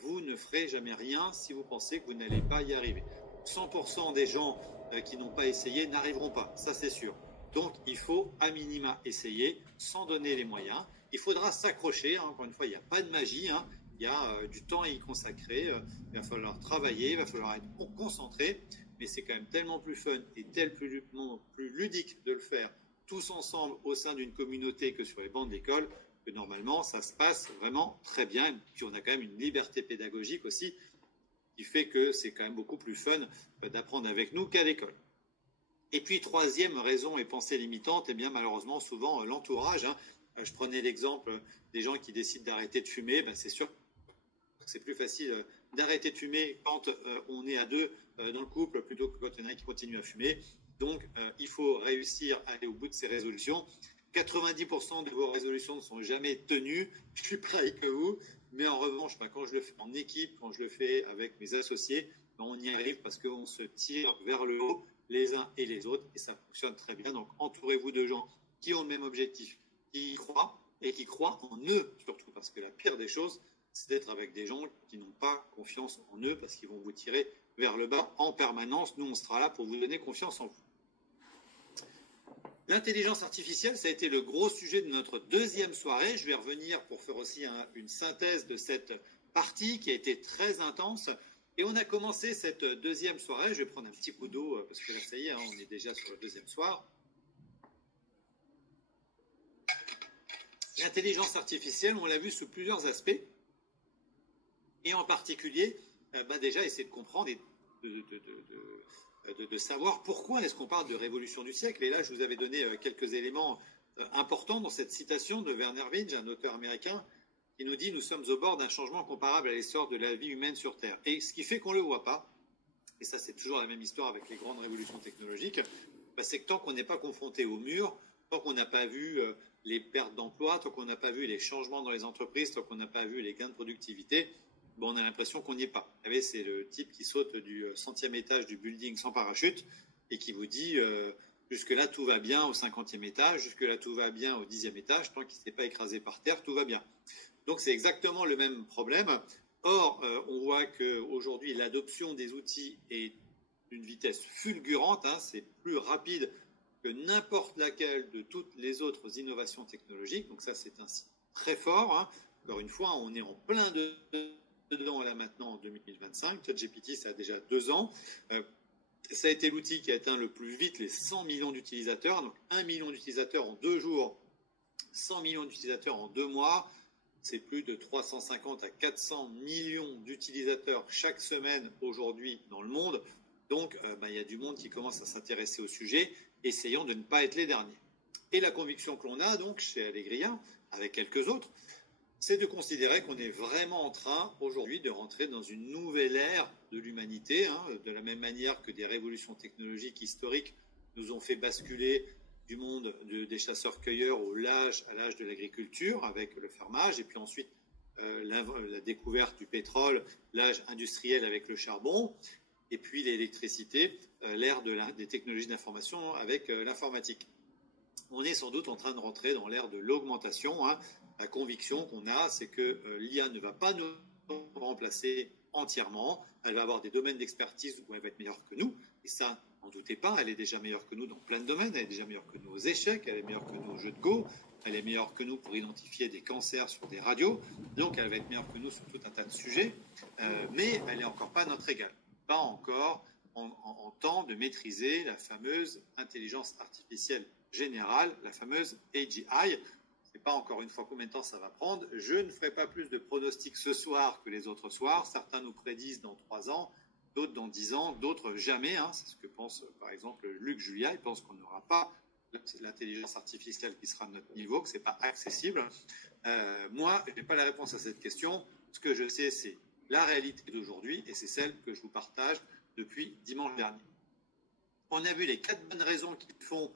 Vous ne ferez jamais rien si vous pensez que vous n'allez pas y arriver. 100% des gens qui n'ont pas essayé n'arriveront pas, ça c'est sûr. Donc, il faut à minima essayer sans donner les moyens. Il faudra s'accrocher, hein. Encore une fois, il n'y a pas de magie, hein. Il y a du temps à y consacrer, il va falloir travailler, il va falloir être concentré, mais c'est quand même tellement plus fun et tellement plus ludique de le faire tous ensemble au sein d'une communauté que sur les bancs de l'école, que normalement ça se passe vraiment très bien. Et puis on a quand même une liberté pédagogique aussi qui fait que c'est quand même beaucoup plus fun d'apprendre avec nous qu'à l'école. Et puis troisième raison et pensée limitante, eh bien malheureusement souvent l'entourage, hein. Je prenais l'exemple des gens qui décident d'arrêter de fumer, ben, c'est sûr c'est plus facile d'arrêter de fumer quand on est à deux dans le couple plutôt que quand il y en a un qui continue à fumer. Donc, il faut réussir à aller au bout de ces résolutions. 90% de vos résolutions ne sont jamais tenues. Je suis pareil que vous. Mais en revanche, quand je le fais en équipe, quand je le fais avec mes associés, on y arrive parce qu'on se tire vers le haut les uns et les autres et ça fonctionne très bien. Donc, entourez-vous de gens qui ont le même objectif, qui y croient et qui croient en eux surtout. Parce que la pire des choses, c'est d'être avec des gens qui n'ont pas confiance en eux parce qu'ils vont vous tirer vers le bas en permanence. Nous, on sera là pour vous donner confiance en vous. L'intelligence artificielle, ça a été le gros sujet de notre deuxième soirée. Je vais revenir pour faire aussi une synthèse de cette partie qui a été très intense. Et on a commencé cette deuxième soirée. Je vais prendre un petit coup d'eau parce que là, ça y est, hein, on est déjà sur le deuxième soir. L'intelligence artificielle, on l'a vu sous plusieurs aspects. Et en particulier, déjà essayer de comprendre et de savoir pourquoi est-ce qu'on parle de révolution du siècle. Et là, je vous avais donné quelques éléments importants dans cette citation de Werner Vinge, un auteur américain, qui nous dit « Nous sommes au bord d'un changement comparable à l'essor de la vie humaine sur Terre ». Et ce qui fait qu'on ne le voit pas, et ça c'est toujours la même histoire avec les grandes révolutions technologiques, c'est que tant qu'on n'est pas confronté au mur, tant qu'on n'a pas vu les pertes d'emplois, tant qu'on n'a pas vu les changements dans les entreprises, tant qu'on n'a pas vu les gains de productivité, on a l'impression qu'on n'y est pas. Vous savez, c'est le type qui saute du 100e étage du building sans parachute et qui vous dit jusque-là tout va bien au 50e étage, jusque-là tout va bien au 10e étage, tant qu'il ne s'est pas écrasé par terre, tout va bien. Donc c'est exactement le même problème. Or, on voit qu'aujourd'hui, l'adoption des outils est d'une vitesse fulgurante, hein, c'est plus rapide que n'importe laquelle de toutes les autres innovations technologiques. Donc ça, c'est un signe très fort. Hein. Encore une fois, on est en plein dedans là maintenant en 2025. ChatGPT, ça a déjà 2 ans. Ça a été l'outil qui a atteint le plus vite les 100 millions d'utilisateurs. Donc 1 million d'utilisateurs en 2 jours, 100 millions d'utilisateurs en 2 mois. C'est plus de 350 à 400 millions d'utilisateurs chaque semaine aujourd'hui dans le monde. Donc, y a du monde qui commence à s'intéresser au sujet. Essayons de ne pas être les derniers. Et la conviction que l'on a donc chez Allegria, avec quelques autres, c'est de considérer qu'on est vraiment en train aujourd'hui de rentrer dans une nouvelle ère de l'humanité, hein, de la même manière que des révolutions technologiques historiques nous ont fait basculer du monde des chasseurs-cueilleurs à l'âge de l'agriculture avec le fermage, et puis ensuite la découverte du pétrole, l'âge industriel avec le charbon, et puis l'électricité, l'ère des technologies d'information avec l'informatique. On est sans doute en train de rentrer dans l'ère de l'augmentation. Hein. La conviction qu'on a, c'est que l'IA ne va pas nous remplacer entièrement. Elle va avoir des domaines d'expertise où elle va être meilleure que nous. Et ça, n'en doutez pas, elle est déjà meilleure que nous dans plein de domaines. Elle est déjà meilleure que nous aux échecs, elle est meilleure que nous aux jeux de Go, elle est meilleure que nous pour identifier des cancers sur des radios. Donc, elle va être meilleure que nous sur tout un tas de sujets. Mais elle n'est encore pas notre égale. Pas encore. en temps de maîtriser la fameuse intelligence artificielle générale, la fameuse AGI. Je ne sais pas encore une fois combien de temps ça va prendre. Je ne ferai pas plus de pronostics ce soir que les autres soirs. Certains nous prédisent dans 3 ans, d'autres dans 10 ans, d'autres jamais. C'est ce que pense par exemple Luc Julia. Il pense qu'on n'aura pas l'intelligence artificielle qui sera à notre niveau, que ce n'est pas accessible. Moi, je n'ai pas la réponse à cette question. Ce que je sais, c'est la réalité d'aujourd'hui et c'est celle que je vous partage depuis dimanche dernier. On a vu les 4 bonnes raisons qui font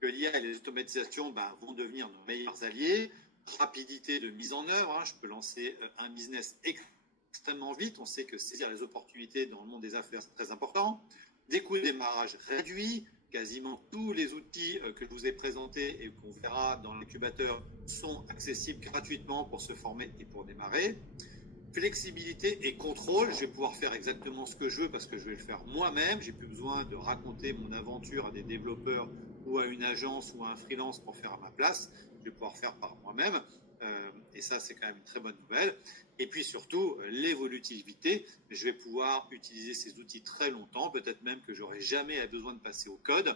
que l'IA et les automatisations vont devenir nos meilleurs alliés. Rapidité de mise en œuvre. Je peux lancer un business extrêmement vite. On sait que saisir les opportunités dans le monde des affaires, c'est très important. Des coûts de démarrage réduits. Quasiment tous les outils que je vous ai présentés et qu'on verra dans l'incubateur sont accessibles gratuitement pour se former et pour démarrer. Flexibilité et contrôle, je vais pouvoir faire exactement ce que je veux parce que je vais le faire moi-même. J'ai plus besoin de raconter mon aventure à des développeurs ou à une agence ou à un freelance pour faire à ma place. Je vais pouvoir faire par moi-même. Et ça, c'est quand même une très bonne nouvelle. Et puis surtout, l'évolutivité. Je vais pouvoir utiliser ces outils très longtemps, peut-être même que j'aurai jamais besoin de passer au code.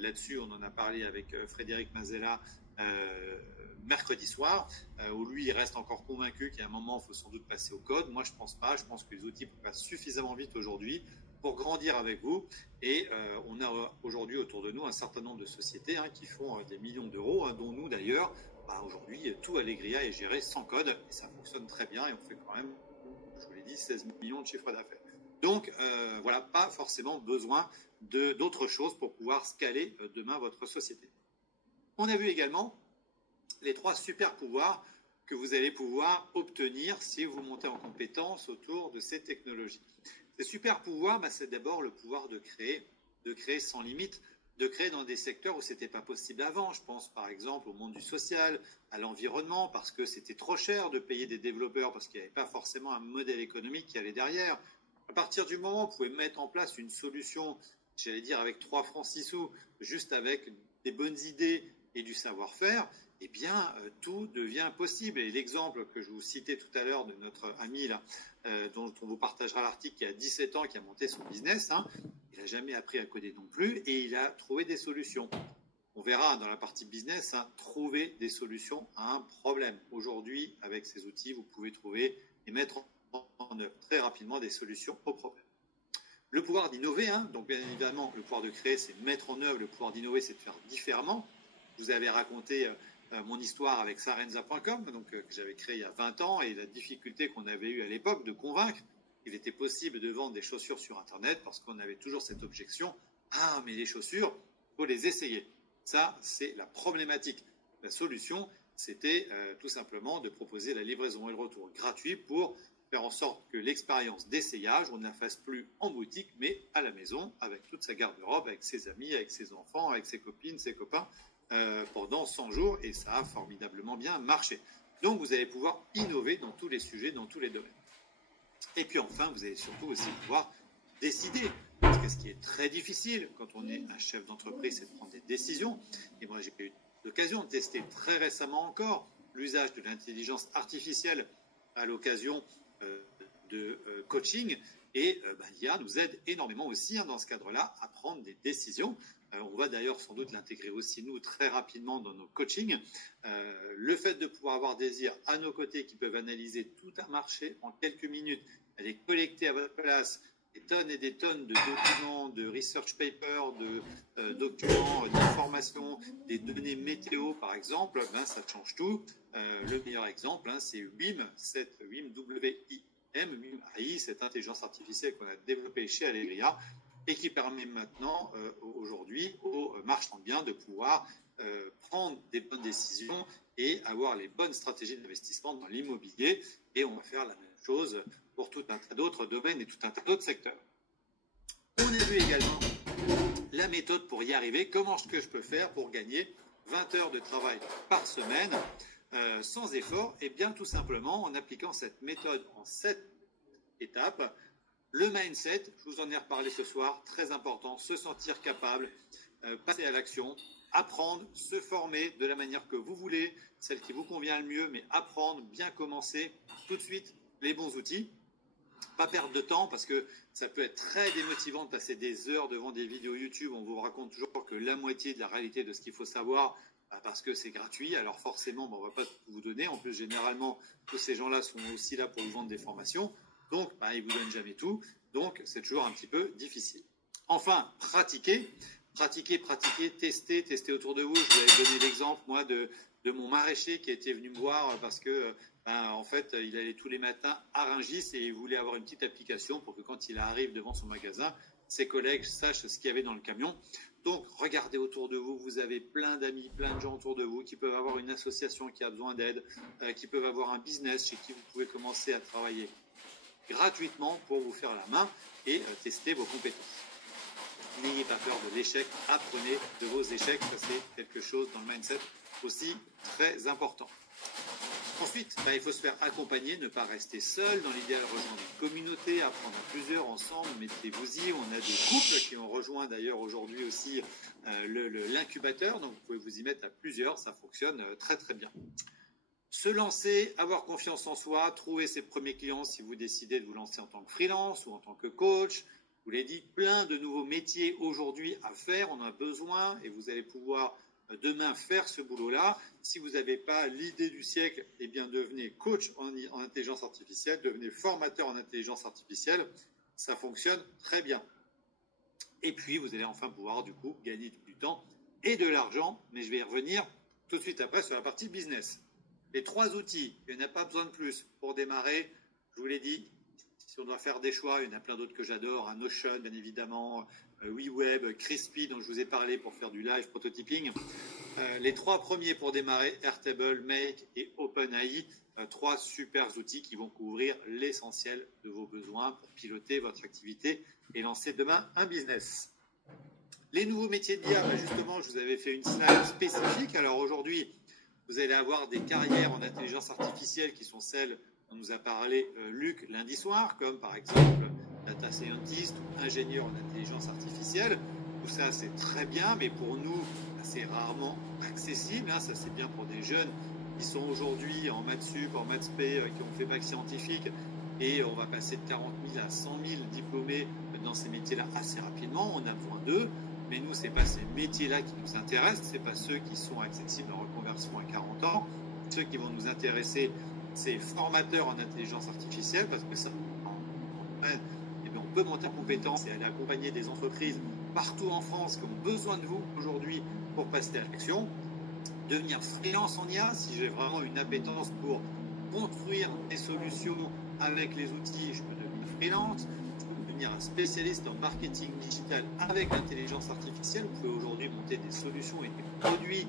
Là-dessus, on en a parlé avec Frédéric Mazella mercredi soir, où lui, il reste encore convaincu qu'à un moment, il faut sans doute passer au code. Moi, je pense pas. Je pense que les outils passent suffisamment vite aujourd'hui pour grandir avec vous. Et on a aujourd'hui autour de nous un certain nombre de sociétés qui font des millions d'euros, dont nous d'ailleurs. Aujourd'hui, tout Allegria est géré sans code et ça fonctionne très bien et on fait quand même, je vous l'ai dit, 16 millions de chiffre d'affaires. Donc, voilà, pas forcément besoin d'autre chose pour pouvoir scaler demain votre société. On a vu également les 3 super pouvoirs que vous allez pouvoir obtenir si vous montez en compétence autour de ces technologies. Ces super pouvoirs, c'est d'abord le pouvoir de créer sans limite, de créer dans des secteurs où ce n'était pas possible avant. Je pense par exemple au monde du social, à l'environnement, parce que c'était trop cher de payer des développeurs, parce qu'il n'y avait pas forcément un modèle économique qui allait derrière. À partir du moment où vous pouvez mettre en place une solution, j'allais dire avec 3 francs 6 sous, juste avec des bonnes idées et du savoir-faire, eh bien, tout devient possible. Et l'exemple que je vous citais tout à l'heure de notre ami là, dont on vous partagera l'article, qui a 17 ans, qui a monté son business, il n'a jamais appris à coder non plus et il a trouvé des solutions. On verra dans la partie business, trouver des solutions à un problème. Aujourd'hui, avec ces outils, vous pouvez trouver et mettre en œuvre très rapidement des solutions au problème. Le pouvoir d'innover, donc bien évidemment, le pouvoir de créer, c'est de mettre en œuvre. Le pouvoir d'innover, c'est de faire différemment. Vous avez raconté mon histoire avec Sarenza.com, que j'avais créé il y a 20 ans, et la difficulté qu'on avait eue à l'époque de convaincre qu'il était possible de vendre des chaussures sur Internet, parce qu'on avait toujours cette objection, mais les chaussures, il faut les essayer. Ça, c'est la problématique. La solution, c'était tout simplement de proposer la livraison et le retour gratuit pour faire en sorte que l'expérience d'essayage, on ne la fasse plus en boutique, mais à la maison, avec toute sa garde-robe, avec ses amis, avec ses enfants, avec ses copines, ses copains, pendant 100 jours, et ça a formidablement bien marché. Donc, vous allez pouvoir innover dans tous les sujets, dans tous les domaines. Et puis enfin, vous allez surtout aussi pouvoir décider. Parce que ce qui est très difficile quand on est un chef d'entreprise, c'est de prendre des décisions. Et moi, j'ai eu l'occasion de tester très récemment encore l'usage de l'intelligence artificielle à l'occasion de coaching. Et l'IA nous aide énormément aussi dans ce cadre-là à prendre des décisions. On va d'ailleurs sans doute l'intégrer aussi, nous, très rapidement dans nos coachings. Le fait de pouvoir avoir des IA à nos côtés qui peuvent analyser tout un marché en quelques minutes, aller collecter à votre place des tonnes et des tonnes de documents, de research papers, de documents, d'informations, des données météo par exemple, ça change tout. Le meilleur exemple, c'est WIM, WIM, cette intelligence artificielle qu'on a développée chez Allegria et qui permet maintenant, aujourd'hui, aux marchands de biens de pouvoir prendre des bonnes décisions et avoir les bonnes stratégies d'investissement dans l'immobilier. Et on va faire la même chose pour tout un tas d'autres domaines et tout un tas d'autres secteurs. On a vu également la méthode pour y arriver. Comment est-ce que je peux faire pour gagner 20 heures de travail par semaine sans effort? Et bien tout simplement en appliquant cette méthode en 7 étapes. Le mindset, je vous en ai reparlé ce soir, très important, se sentir capable, passer à l'action, apprendre, se former de la manière que vous voulez, celle qui vous convient le mieux, mais apprendre, bien commencer tout de suite les bons outils. Pas perdre de temps parce que ça peut être très démotivant de passer des heures devant des vidéos YouTube. On vous raconte toujours que la moitié de la réalité de ce qu'il faut savoir parce que c'est gratuit. Alors forcément, on ne va pas tout vous donner. En plus, généralement, tous ces gens-là sont aussi là pour vous vendre des formations. Donc, ils ne vous donnent jamais tout. Donc, c'est toujours un petit peu difficile. Enfin, pratiquer, tester autour de vous. Je vous avais donné l'exemple, moi, de mon maraîcher qui était venu me voir parce que en fait, il allait tous les matins à Rungis et il voulait avoir une petite application pour que quand il arrive devant son magasin, ses collègues sachent ce qu'il y avait dans le camion. Donc, regardez autour de vous. Vous avez plein d'amis, plein de gens autour de vous qui peuvent avoir une association qui a besoin d'aide, qui peuvent avoir un business chez qui vous pouvez commencer à travailler gratuitement pour vous faire la main et tester vos compétences. N'ayez pas peur de l'échec. Apprenez de vos échecs. Ça, c'est quelque chose dans le mindset aussi très important. Ensuite, il faut se faire accompagner, ne pas rester seul. Dans l'idéal, rejoindre une communauté, apprendre à plusieurs ensemble, mettez-vous-y. On a des couples qui ont rejoint d'ailleurs aujourd'hui aussi l'incubateur, donc vous pouvez vous y mettre à plusieurs, ça fonctionne très très bien. Se lancer, avoir confiance en soi, trouver ses premiers clients si vous décidez de vous lancer en tant que freelance ou en tant que coach. Je vous l'ai dit, plein de nouveaux métiers aujourd'hui à faire, on en a besoin et vous allez pouvoir demain faire ce boulot-là. Si vous n'avez pas l'idée du siècle, eh bien devenez coach en intelligence artificielle, devenez formateur en intelligence artificielle. Ça fonctionne très bien. Et puis, vous allez enfin pouvoir du coup gagner du temps et de l'argent. Mais je vais y revenir tout de suite après sur la partie business. Les 3 outils, il n'y en a pas besoin de plus pour démarrer. Je vous l'ai dit, si on doit faire des choix, il y en a plein d'autres que j'adore. Notion, bien évidemment, WeWeb, Crispy, dont je vous ai parlé pour faire du live prototyping. Les 3 premiers pour démarrer, Airtable, Make et OpenAI, 3 super outils qui vont couvrir l'essentiel de vos besoins pour piloter votre activité et lancer demain un business. Les nouveaux métiers de l'IA, justement, je vous avais fait une slide spécifique. Alors aujourd'hui, vous allez avoir des carrières en intelligence artificielle qui sont celles dont nous a parlé Luc lundi soir, comme par exemple data scientist ou ingénieur en intelligence artificielle. Tout ça, c'est très bien, mais pour nous, c'est rarement accessible. Ça, c'est bien pour des jeunes qui sont aujourd'hui en maths sup, en maths p, qui ont fait bac scientifique, et on va passer de 40 000 à 100 000 diplômés dans ces métiers-là assez rapidement. On a besoin d'eux, mais nous, c'est pas ces métiers-là qui nous intéressent, c'est pas ceux qui sont accessibles en reconversion à 40 ans. Ceux qui vont nous intéresser, c'est formateurs en intelligence artificielle, parce que ça, on peut monter en compétences et aller accompagner des entreprises partout en France qui ont besoin de vous aujourd'hui pour passer à l'action. Devenir freelance en IA, si j'ai vraiment une appétence pour construire des solutions avec les outils, je peux devenir freelance. Je peux devenir un spécialiste en marketing digital avec l'intelligence artificielle. Vous pouvez aujourd'hui monter des solutions et des produits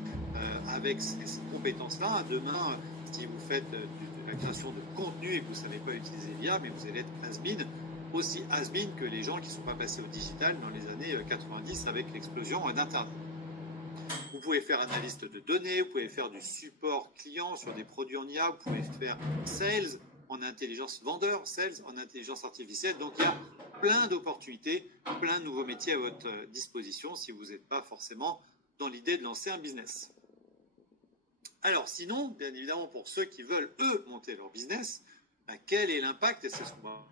avec ces compétences-là. Demain, si vous faites de la création de contenu et que vous ne savez pas utiliser l'IA, mais vous allez être has-been, aussi has-been que les gens qui ne sont pas passés au digital dans les années 90 avec l'explosion d'Internet. Vous pouvez faire analyste de données, vous pouvez faire du support client sur des produits en IA, vous pouvez faire sales en intelligence vendeur, sales en intelligence artificielle. Donc il y a plein d'opportunités, plein de nouveaux métiers à votre disposition si vous n'êtes pas forcément dans l'idée de lancer un business. Alors sinon, bien évidemment, pour ceux qui veulent, eux, monter leur business, quel est l'impact, et c'est ce qu'on va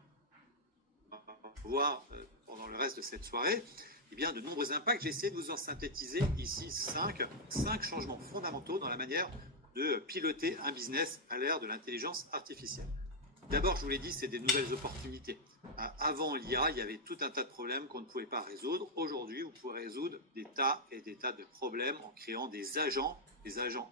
voir pendant le reste de cette soirée, eh bien, de nombreux impacts. J'ai essayé de vous en synthétiser ici 5 changements fondamentaux dans la manière de piloter un business à l'ère de l'intelligence artificielle. D'abord, je vous l'ai dit, c'est des nouvelles opportunités. Avant l'IA, il y avait tout un tas de problèmes qu'on ne pouvait pas résoudre. Aujourd'hui, vous pouvez résoudre des tas et des tas de problèmes en créant des agents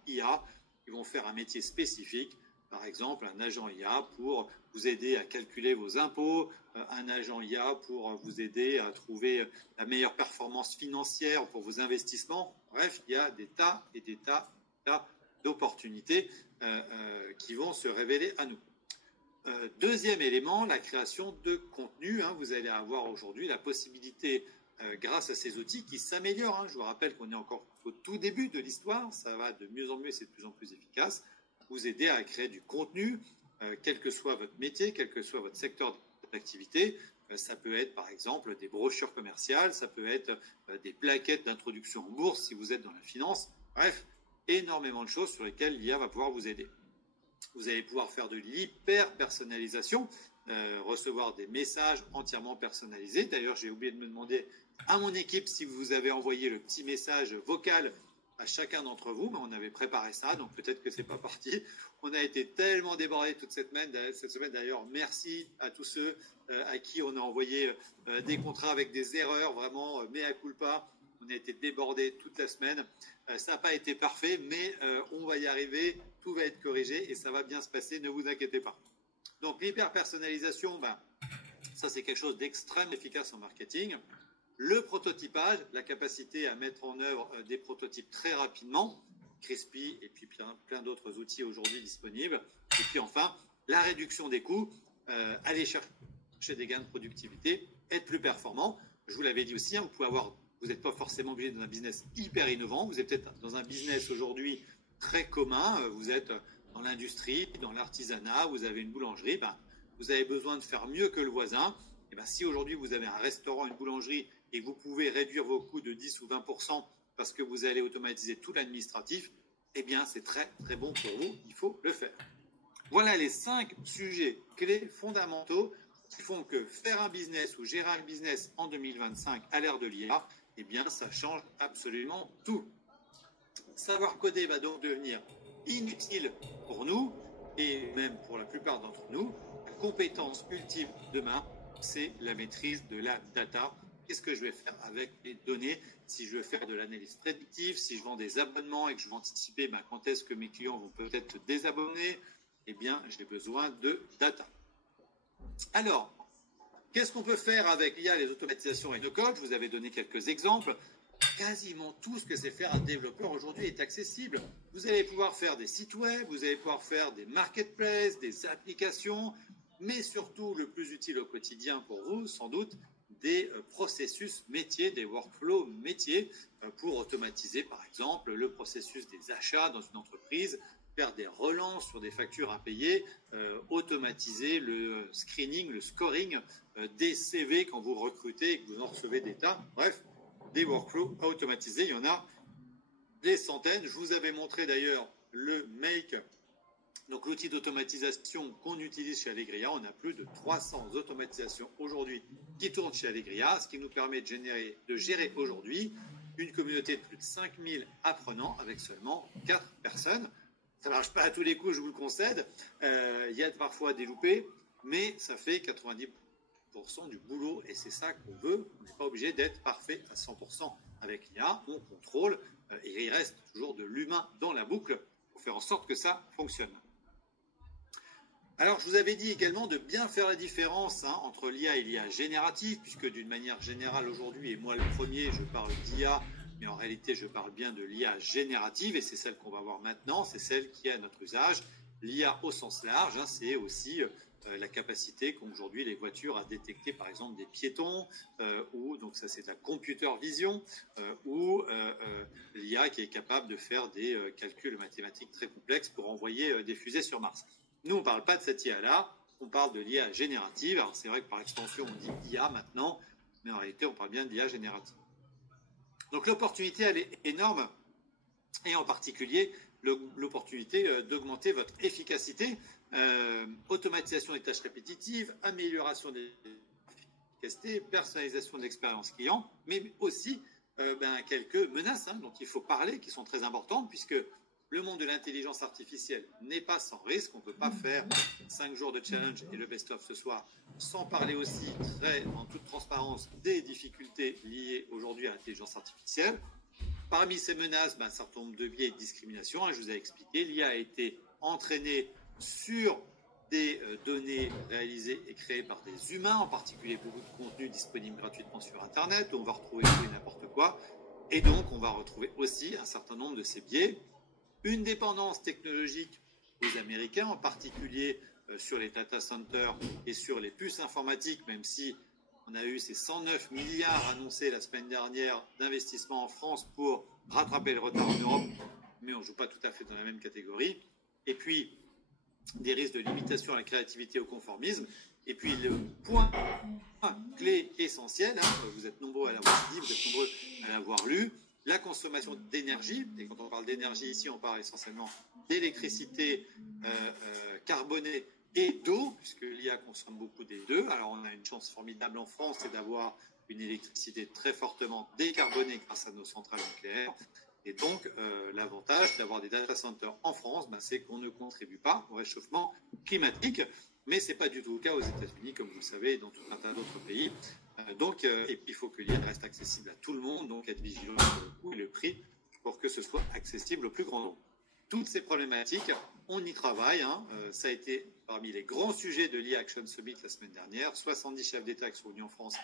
IA qui vont faire un métier spécifique. Par exemple, un agent IA pour vous aider à calculer vos impôts, un agent IA pour vous aider à trouver la meilleure performance financière pour vos investissements. Bref, il y a des tas et des tas d'opportunités qui vont se révéler à nous. Deuxième élément, la création de contenu. Vous allez avoir aujourd'hui la possibilité, grâce à ces outils qui s'améliorent. Je vous rappelle qu'on est encore au tout début de l'histoire, ça va de mieux en mieux et c'est de plus en plus efficace. Vous aider à créer du contenu, quel que soit votre métier, quel que soit votre secteur d'activité. Ça peut être par exemple des brochures commerciales, ça peut être des plaquettes d'introduction en bourse si vous êtes dans la finance. Bref, énormément de choses sur lesquelles l'IA va pouvoir vous aider. Vous allez pouvoir faire de l'hyper-personnalisation. recevoir des messages entièrement personnalisés. D'ailleurs, j'ai oublié de me demander à mon équipe si vous avez envoyé le petit message vocal à chacun d'entre vous, mais on avait préparé ça, donc peut-être que c'est pas parti. On a été tellement débordés toute cette semaine d'ailleurs. Merci à tous ceux à qui on a envoyé des contrats avec des erreurs, vraiment mea culpa. On a été débordés toute la semaine. Ça n'a pas été parfait, mais on va y arriver. Tout va être corrigé et ça va bien se passer. Ne vous inquiétez pas. Donc l'hyper-personnalisation, ça c'est quelque chose d'extrêmement efficace en marketing. Le prototypage, la capacité à mettre en œuvre des prototypes très rapidement, Crispy et puis plein d'autres outils aujourd'hui disponibles. Et puis enfin, la réduction des coûts, aller chercher des gains de productivité, être plus performant. Je vous l'avais dit aussi, hein, vous n'êtes pas forcément obligé dans un business hyper innovant. Vous êtes peut-être dans un business aujourd'hui très commun. Vous êtes dans l'industrie, dans l'artisanat, vous avez une boulangerie. Vous avez besoin de faire mieux que le voisin. Et si aujourd'hui vous avez un restaurant, une boulangerie et que vous pouvez réduire vos coûts de 10 ou 20% parce que vous allez automatiser tout l'administratif, eh bien c'est très très bon pour vous, il faut le faire. Voilà les 5 sujets clés fondamentaux qui font que faire un business ou gérer un business en 2025 à l'ère de l'IA, eh bien ça change absolument tout. Savoir coder va donc devenir inutile pour nous et même pour la plupart d'entre nous. La compétence ultime demain, c'est la maîtrise de la data. Qu'est-ce que je vais faire avec les données? Si je veux faire de l'analyse prédictive, si je vends des abonnements et que je veux anticiper quand est-ce que mes clients vont peut-être se désabonner, eh bien, j'ai besoin de data. Alors, qu'est-ce qu'on peut faire avec l'IA, les automatisations et no-code? Je vous avais donné quelques exemples. Quasiment tout ce que c'est faire un développeur aujourd'hui est accessible. Vous allez pouvoir faire des sites web, vous allez pouvoir faire des marketplaces, des applications, mais surtout le plus utile au quotidien pour vous, sans doute, des processus métiers, des workflows métiers pour automatiser par exemple le processus des achats dans une entreprise, faire des relances sur des factures impayées, automatiser le screening, le scoring des CV quand vous recrutez et que vous en recevez des tas. Bref, des workflows à automatiser, il y en a des centaines. Je vous avais montré d'ailleurs le Make, donc l'outil d'automatisation qu'on utilise chez Allegria. On a plus de 300 automatisations aujourd'hui qui tournent chez Allegria, ce qui nous permet de gérer aujourd'hui une communauté de plus de 5000 apprenants avec seulement 4 personnes. Ça ne marche pas à tous les coups, je vous le concède. Il y a parfois des loupés, mais ça fait 90% du boulot et c'est ça qu'on veut. On n'est pas obligé d'être parfait à 100% avec l'IA. On contrôle et il reste toujours de l'humain dans la boucle pour faire en sorte que ça fonctionne. Alors, je vous avais dit également de bien faire la différence entre l'IA et l'IA générative, puisque d'une manière générale aujourd'hui, et moi le premier, je parle d'IA, mais en réalité, je parle bien de l'IA générative, et c'est celle qu'on va voir maintenant, c'est celle qui est à notre usage. L'IA au sens large, c'est aussi la capacité qu'ont aujourd'hui les voitures à détecter, par exemple, des piétons, ou donc ça c'est de la computer vision, ou l'IA qui est capable de faire des calculs mathématiques très complexes pour envoyer des fusées sur Mars. Nous, on ne parle pas de cette IA-là, on parle de l'IA générative. Alors, c'est vrai que par extension, on dit IA maintenant, mais en réalité, on parle bien d'IA générative. Donc, l'opportunité, elle est énorme, et en particulier, l'opportunité d'augmenter votre efficacité, automatisation des tâches répétitives, amélioration des efficacités, personnalisation de l'expérience client, mais aussi quelques menaces dont il faut parler, qui sont très importantes, puisque le monde de l'intelligence artificielle n'est pas sans risque. On ne peut pas faire 5 jours de challenge et le best-of ce soir sans parler aussi en toute transparence des difficultés liées aujourd'hui à l'intelligence artificielle. Parmi ces menaces, un certain nombre de biais et de discrimination. Je vous ai expliqué, l'IA a été entraînée sur des données réalisées et créées par des humains, en particulier beaucoup de contenus disponibles gratuitement sur Internet, où on va retrouver tout et n'importe quoi. Et donc, on va retrouver aussi un certain nombre de ces biais. Une dépendance technologique aux Américains, en particulier sur les data centers et sur les puces informatiques, même si on a eu ces 109 milliards annoncés la semaine dernière d'investissement en France pour rattraper le retard en Europe, mais on ne joue pas tout à fait dans la même catégorie. Et puis, des risques de limitation à la créativité et au conformisme. Et puis, le point clé essentiel, vous êtes nombreux à l'avoir dit, vous êtes nombreux à l'avoir lu, la consommation d'énergie, et quand on parle d'énergie ici, on parle essentiellement d'électricité carbonée et d'eau, puisque l'IA consomme beaucoup des deux. Alors on a une chance formidable en France, c'est d'avoir une électricité très fortement décarbonée grâce à nos centrales nucléaires. Et donc, l'avantage d'avoir des data centers en France, c'est qu'on ne contribue pas au réchauffement climatique. Mais ce n'est pas du tout le cas aux États-Unis, comme vous le savez, et dans tout un tas d'autres pays. Et puis, il faut que l'IA reste accessible à tout le monde, donc être vigilant sur le coût et le prix pour que ce soit accessible au plus grand nombre. Toutes ces problématiques, on y travaille. Ça a été parmi les grands sujets de l'IA Action Summit la semaine dernière. 70 chefs d'État qui sont venus en France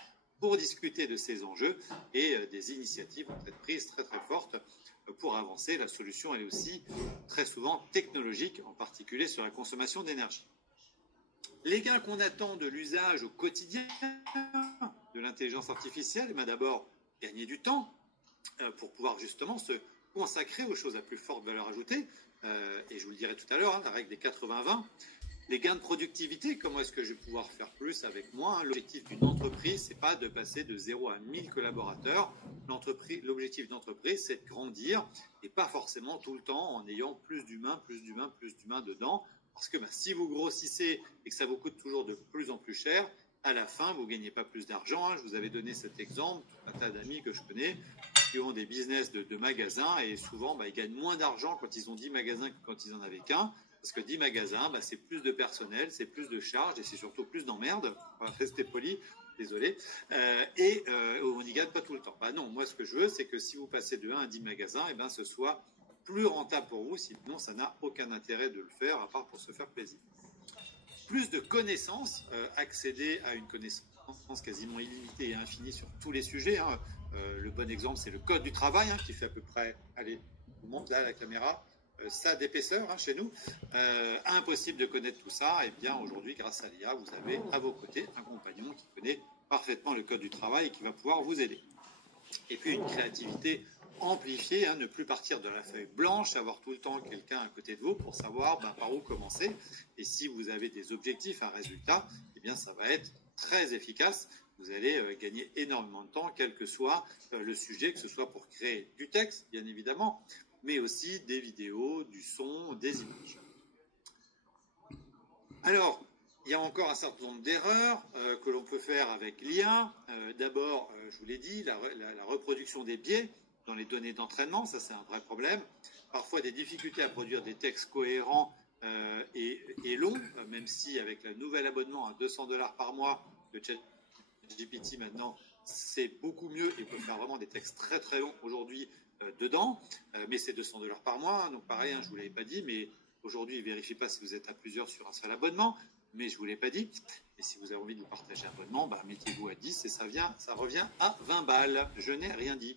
pour discuter de ces enjeux et des initiatives vont être prises très très fortes pour avancer. La solution, elle est aussi très souvent technologique, en particulier sur la consommation d'énergie. Les gains qu'on attend de l'usage au quotidien de l'intelligence artificielle, d'abord gagner du temps pour pouvoir justement se consacrer aux choses à plus forte valeur ajoutée. Et je vous le dirai tout à l'heure, la règle des 80-20. Les gains de productivité, comment est-ce que je vais pouvoir faire plus avec moins? L'objectif d'une entreprise, ce n'est pas de passer de 0 à 1000 collaborateurs. L'objectif d'une entreprise, c'est de grandir et pas forcément tout le temps en ayant plus d'humains dedans. Parce que si vous grossissez et que ça vous coûte toujours de plus en plus cher, à la fin, vous ne gagnez pas plus d'argent. Je vous avais donné cet exemple, tout un tas d'amis que je connais qui ont des business de magasins et souvent, ils gagnent moins d'argent quand ils ont 10 magasins que quand ils n'en avaient qu'un. Parce que 10 magasins, c'est plus de personnel, c'est plus de charges et c'est surtout plus d'emmerdes. On va rester poli, désolé. On n'y gagne pas tout le temps. Non, moi ce que je veux, c'est que si vous passez de 1 à 10 magasins, ce soit plus rentable pour vous. Sinon, ça n'a aucun intérêt de le faire, à part pour se faire plaisir. Plus de connaissances, accéder à une connaissance quasiment illimitée et infinie sur tous les sujets. Le bon exemple, c'est le code du travail qui fait à peu près, allez, je vous montre là la caméra, ça d'épaisseur chez nous. Impossible de connaître tout ça. Et bien aujourd'hui, grâce à l'IA, vous avez à vos côtés un compagnon qui connaît parfaitement le code du travail et qui va pouvoir vous aider. Et puis une créativité amplifiée, ne plus partir de la feuille blanche, avoir tout le temps quelqu'un à côté de vous pour savoir par où commencer. Et si vous avez des objectifs, un résultat, ça va être très efficace. Vous allez gagner énormément de temps, quel que soit le sujet, que ce soit pour créer du texte, bien évidemment, mais aussi des vidéos, du son, des images. Alors, il y a encore un certain nombre d'erreurs que l'on peut faire avec l'IA. D'abord, je vous l'ai dit, la reproduction des biais dans les données d'entraînement, ça c'est un vrai problème. Parfois des difficultés à produire des textes cohérents et longs, même si avec le nouvel abonnement à $200 par mois, le ChatGPT maintenant, c'est beaucoup mieux et peut faire vraiment des textes très très longs aujourd'hui dedans, mais c'est $200 par mois, donc pareil, je ne vous l'avais pas dit, mais aujourd'hui, il ne vérifie pas si vous êtes à plusieurs sur un seul abonnement, mais je ne vous l'ai pas dit. Et si vous avez envie de vous partager un abonnement, mettez-vous à 10 et ça revient à 20 balles. Je n'ai rien dit.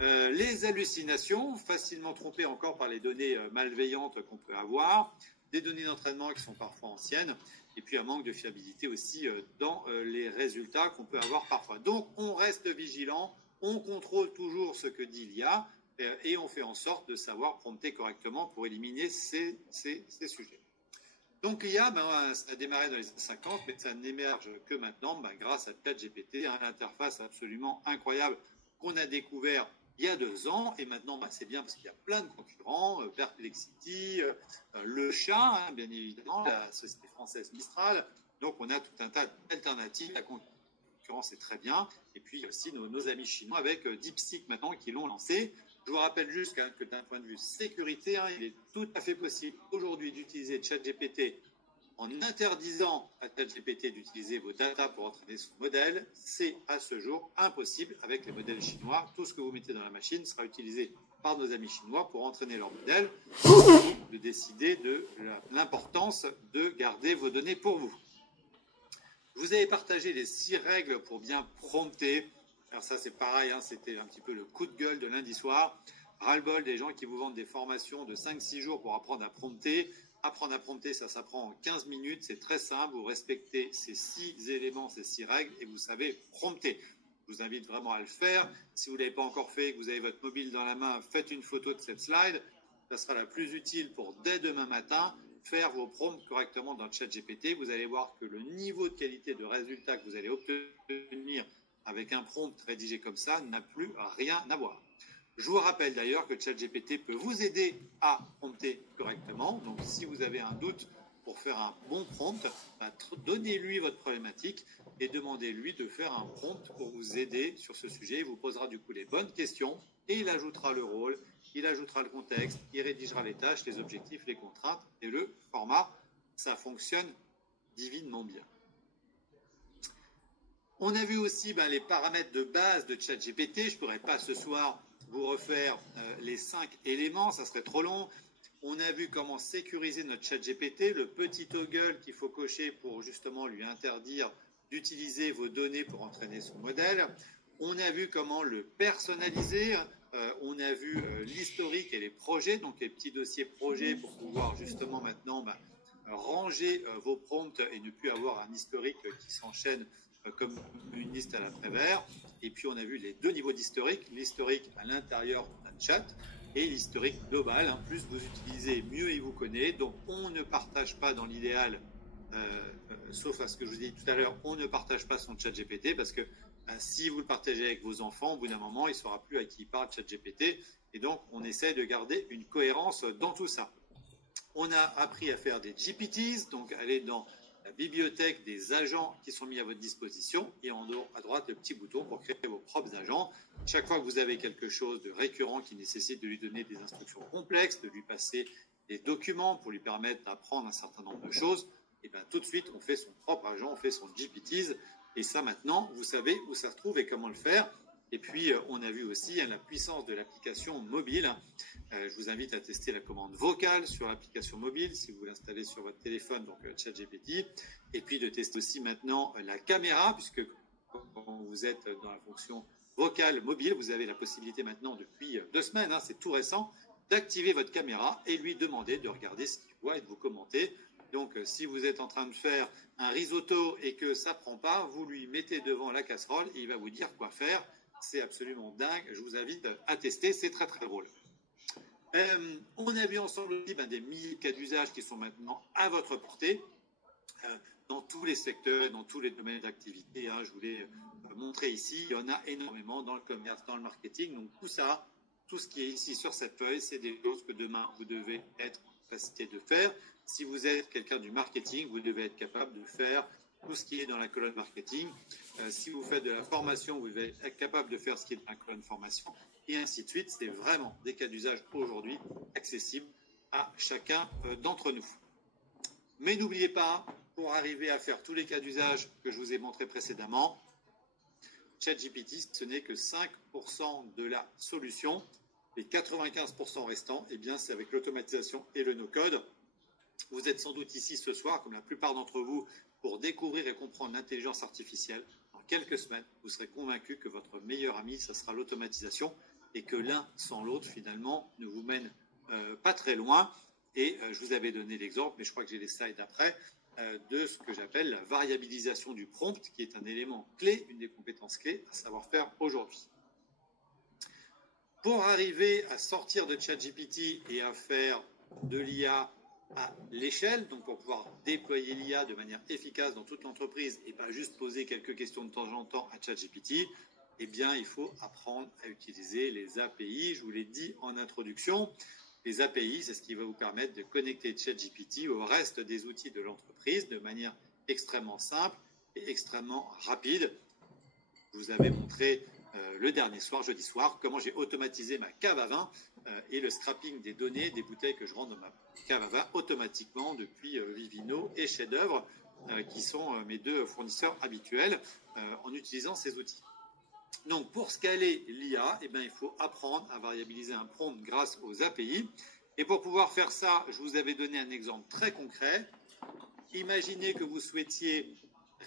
Les hallucinations, facilement trompées encore par les données malveillantes qu'on peut avoir, des données d'entraînement qui sont parfois anciennes, et puis un manque de fiabilité aussi dans les résultats qu'on peut avoir parfois. Donc on reste vigilant, on contrôle toujours ce que dit l'IA et on fait en sorte de savoir prompter correctement pour éliminer ces sujets. Donc l'IA, ça a démarré dans les années 50, mais ça n'émerge que maintenant grâce à ChatGPT, une interface absolument incroyable qu'on a découvert il y a 2 ans, et maintenant c'est bien parce qu'il y a plein de concurrents, Perplexity, le chat, bien évidemment, la société française Mistral, donc on a tout un tas d'alternatives, la concurrence est très bien, et puis il y a aussi nos amis chinois avec DeepSeek maintenant qui l'ont lancé. Je vous rappelle juste que d'un point de vue sécurité, il est tout à fait possible aujourd'hui d'utiliser ChatGPT en interdisant à ChatGPT d'utiliser vos data pour entraîner son modèle. C'est à ce jour impossible avec les modèles chinois. Tout ce que vous mettez dans la machine sera utilisé par nos amis chinois pour entraîner leur modèle, de décider de l'importance de garder vos données pour vous. Je vous avais partagé les 6 règles pour bien prompter. Alors ça c'est pareil, c'était un petit peu le coup de gueule de lundi soir. Ras-le-bol des gens qui vous vendent des formations de 5-6 jours pour apprendre à prompter. Apprendre à prompter, ça s'apprend en 15 minutes, c'est très simple, vous respectez ces 6 éléments, ces 6 règles et vous savez prompter. Je vous invite vraiment à le faire. Si vous ne l'avez pas encore fait et que vous avez votre mobile dans la main, faites une photo de cette slide. Ça sera la plus utile pour dès demain matin faire vos prompts correctement dans le ChatGPT. Vous allez voir que le niveau de qualité de résultat que vous allez obtenir avec un prompt rédigé comme ça n'a plus rien à voir. Je vous rappelle d'ailleurs que ChatGPT peut vous aider à prompter correctement. Donc, si vous avez un doute pour faire un bon prompt, donnez-lui votre problématique et demandez-lui de faire un prompt pour vous aider sur ce sujet. Il vous posera du coup les bonnes questions et il ajoutera le rôle, il ajoutera le contexte, il rédigera les tâches, les objectifs, les contraintes et le format. Ça fonctionne divinement bien. On a vu aussi les paramètres de base de ChatGPT. Je ne pourrais pas ce soir vous refaire les 5 éléments, ça serait trop long. On a vu comment sécuriser notre ChatGPT, le petit toggle qu'il faut cocher pour justement lui interdire d'utiliser vos données pour entraîner son modèle. On a vu comment le personnaliser. On a vu l'historique et les projets, donc les petits dossiers projets pour pouvoir justement maintenant ranger vos prompts et ne plus avoir un historique qui s'enchaîne comme une liste à la Prévert. Et puis on a vu les 2 niveaux d'historique, l'historique à l'intérieur d'un chat et l'historique global. Plus vous utilisez, mieux il vous connaît. Donc on ne partage pas dans l'idéal, sauf à ce que je vous ai dit tout à l'heure, on ne partage pas son ChatGPT parce que si vous le partagez avec vos enfants, au bout d'un moment, il ne saura plus à qui il parle ChatGPT. Et donc on essaie de garder une cohérence dans tout ça. On a appris à faire des GPTs, donc aller dans la bibliothèque des agents qui sont mis à votre disposition et en haut à droite le petit bouton pour créer vos propres agents. Chaque fois que vous avez quelque chose de récurrent qui nécessite de lui donner des instructions complexes, de lui passer des documents pour lui permettre d'apprendre un certain nombre de choses, et bien tout de suite on fait son propre agent, on fait son GPTs et ça maintenant vous savez où ça se trouve et comment le faire. Et puis on a vu aussi la puissance de l'application mobile. Je vous invite à tester la commande vocale sur l'application mobile si vous l'installez sur votre téléphone, donc ChatGPT. Et puis de tester aussi maintenant la caméra, puisque quand vous êtes dans la fonction vocale mobile, vous avez la possibilité maintenant depuis 2 semaines, c'est tout récent, d'activer votre caméra et lui demander de regarder ce qu'il voit et de vous commenter. Donc si vous êtes en train de faire un risotto et que ça ne prend pas, vous lui mettez devant la casserole et il va vous dire quoi faire. C'est absolument dingue, je vous invite à tester, c'est très très drôle. On a vu ensemble aussi des milliers de cas d'usage qui sont maintenant à votre portée dans tous les secteurs et dans tous les domaines d'activité. Je vous l'ai montré ici, il y en a énormément dans le commerce, dans le marketing. Donc tout ça, tout ce qui est ici sur cette feuille, c'est des choses que demain vous devez être en capacité de faire. Si vous êtes quelqu'un du marketing, vous devez être capable de faire tout ce qui est dans la colonne marketing. Si vous faites de la formation, vous devez être capable de faire ce qui est dans la colonne formation, et ainsi de suite. C'est vraiment des cas d'usage aujourd'hui accessibles à chacun d'entre nous. Mais n'oubliez pas, pour arriver à faire tous les cas d'usage que je vous ai montrés précédemment, ChatGPT, ce n'est que 5% de la solution. Les 95% restants, c'est avec l'automatisation et le no-code. Vous êtes sans doute ici ce soir, comme la plupart d'entre vous, pour découvrir et comprendre l'intelligence artificielle. Dans quelques semaines, vous serez convaincu que votre meilleur ami, ce sera l'automatisation et que l'un sans l'autre, finalement, ne vous mène pas très loin. Et je vous avais donné l'exemple, mais je crois que j'ai les slides après, de ce que j'appelle la variabilisation du prompt, qui est un élément clé, une des compétences clés à savoir faire aujourd'hui. Pour arriver à sortir de ChatGPT et à faire de l'IA à l'échelle, donc pour pouvoir déployer l'IA de manière efficace dans toute l'entreprise et pas juste poser quelques questions de temps en temps à ChatGPT, il faut apprendre à utiliser les API. Je vous l'ai dit en introduction, les API, c'est ce qui va vous permettre de connecter ChatGPT au reste des outils de l'entreprise de manière extrêmement simple et extrêmement rapide. Je vous avais montré le dernier soir, jeudi soir, comment j'ai automatisé ma cave à vin et le scrapping des données des bouteilles que je rentre dans ma cave à vin automatiquement depuis Vivino et Chef d'œuvre, qui sont mes 2 fournisseurs habituels, en utilisant ces outils. Donc pour scaler l'IA, il faut apprendre à variabiliser un prompt grâce aux API. Et pour pouvoir faire ça, je vous avais donné un exemple très concret. Imaginez que vous souhaitiez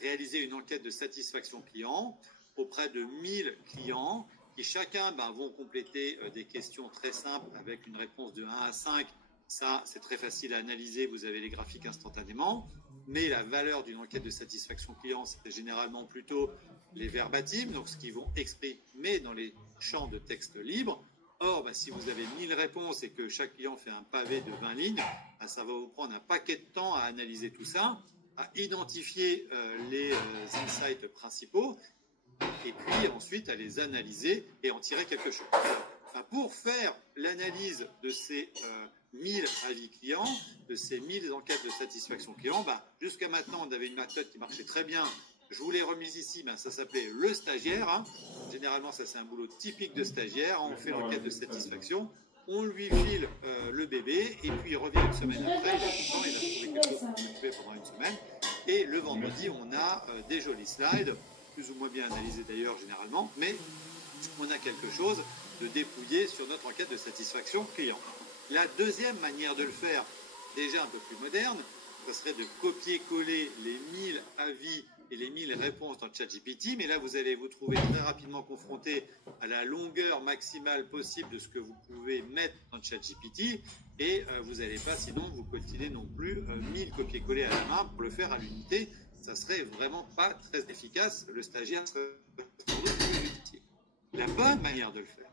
réaliser une enquête de satisfaction client auprès de 1000 clients qui chacun vont compléter des questions très simples avec une réponse de 1 à 5. Ça, c'est très facile à analyser, vous avez les graphiques instantanément. Mais la valeur d'une enquête de satisfaction client, c'est généralement plutôt les verbatims, donc ce qu'ils vont exprimer dans les champs de texte libre. Or, si vous avez 1000 réponses et que chaque client fait un pavé de 20 lignes, ça va vous prendre un paquet de temps à analyser tout ça, à identifier les insights principaux, et puis ensuite à les analyser et en tirer quelque chose. Pour faire l'analyse de ces 1000 avis clients, de ces 1000 enquêtes de satisfaction client, jusqu'à maintenant, on avait une méthode qui marchait très bien. Je vous l'ai remise ici, ça s'appelait le stagiaire. Hein. Généralement, ça c'est un boulot typique de stagiaire. On fait l'enquête de satisfaction, on lui file le bébé, et puis il revient une semaine après, il est content, il a trouvé quelque chose qu'il a trouvé pendant une semaine. Et le vendredi, on a des jolis slides, plus ou moins bien analysés d'ailleurs généralement, mais on a quelque chose de dépouillé sur notre enquête de satisfaction client. La deuxième manière de le faire, déjà un peu plus moderne, ce serait de copier-coller les 1000 avis et les 1000 réponses dans ChatGPT, mais là vous allez vous trouver très rapidement confronté à la longueur maximale possible de ce que vous pouvez mettre dans ChatGPT, et vous n'allez pas sinon vous coltiner non plus 1000 copier-coller à la main pour le faire à l'unité. Ça serait vraiment pas très efficace, le stagiaire serait sans doute plus utile. La bonne manière de le faire,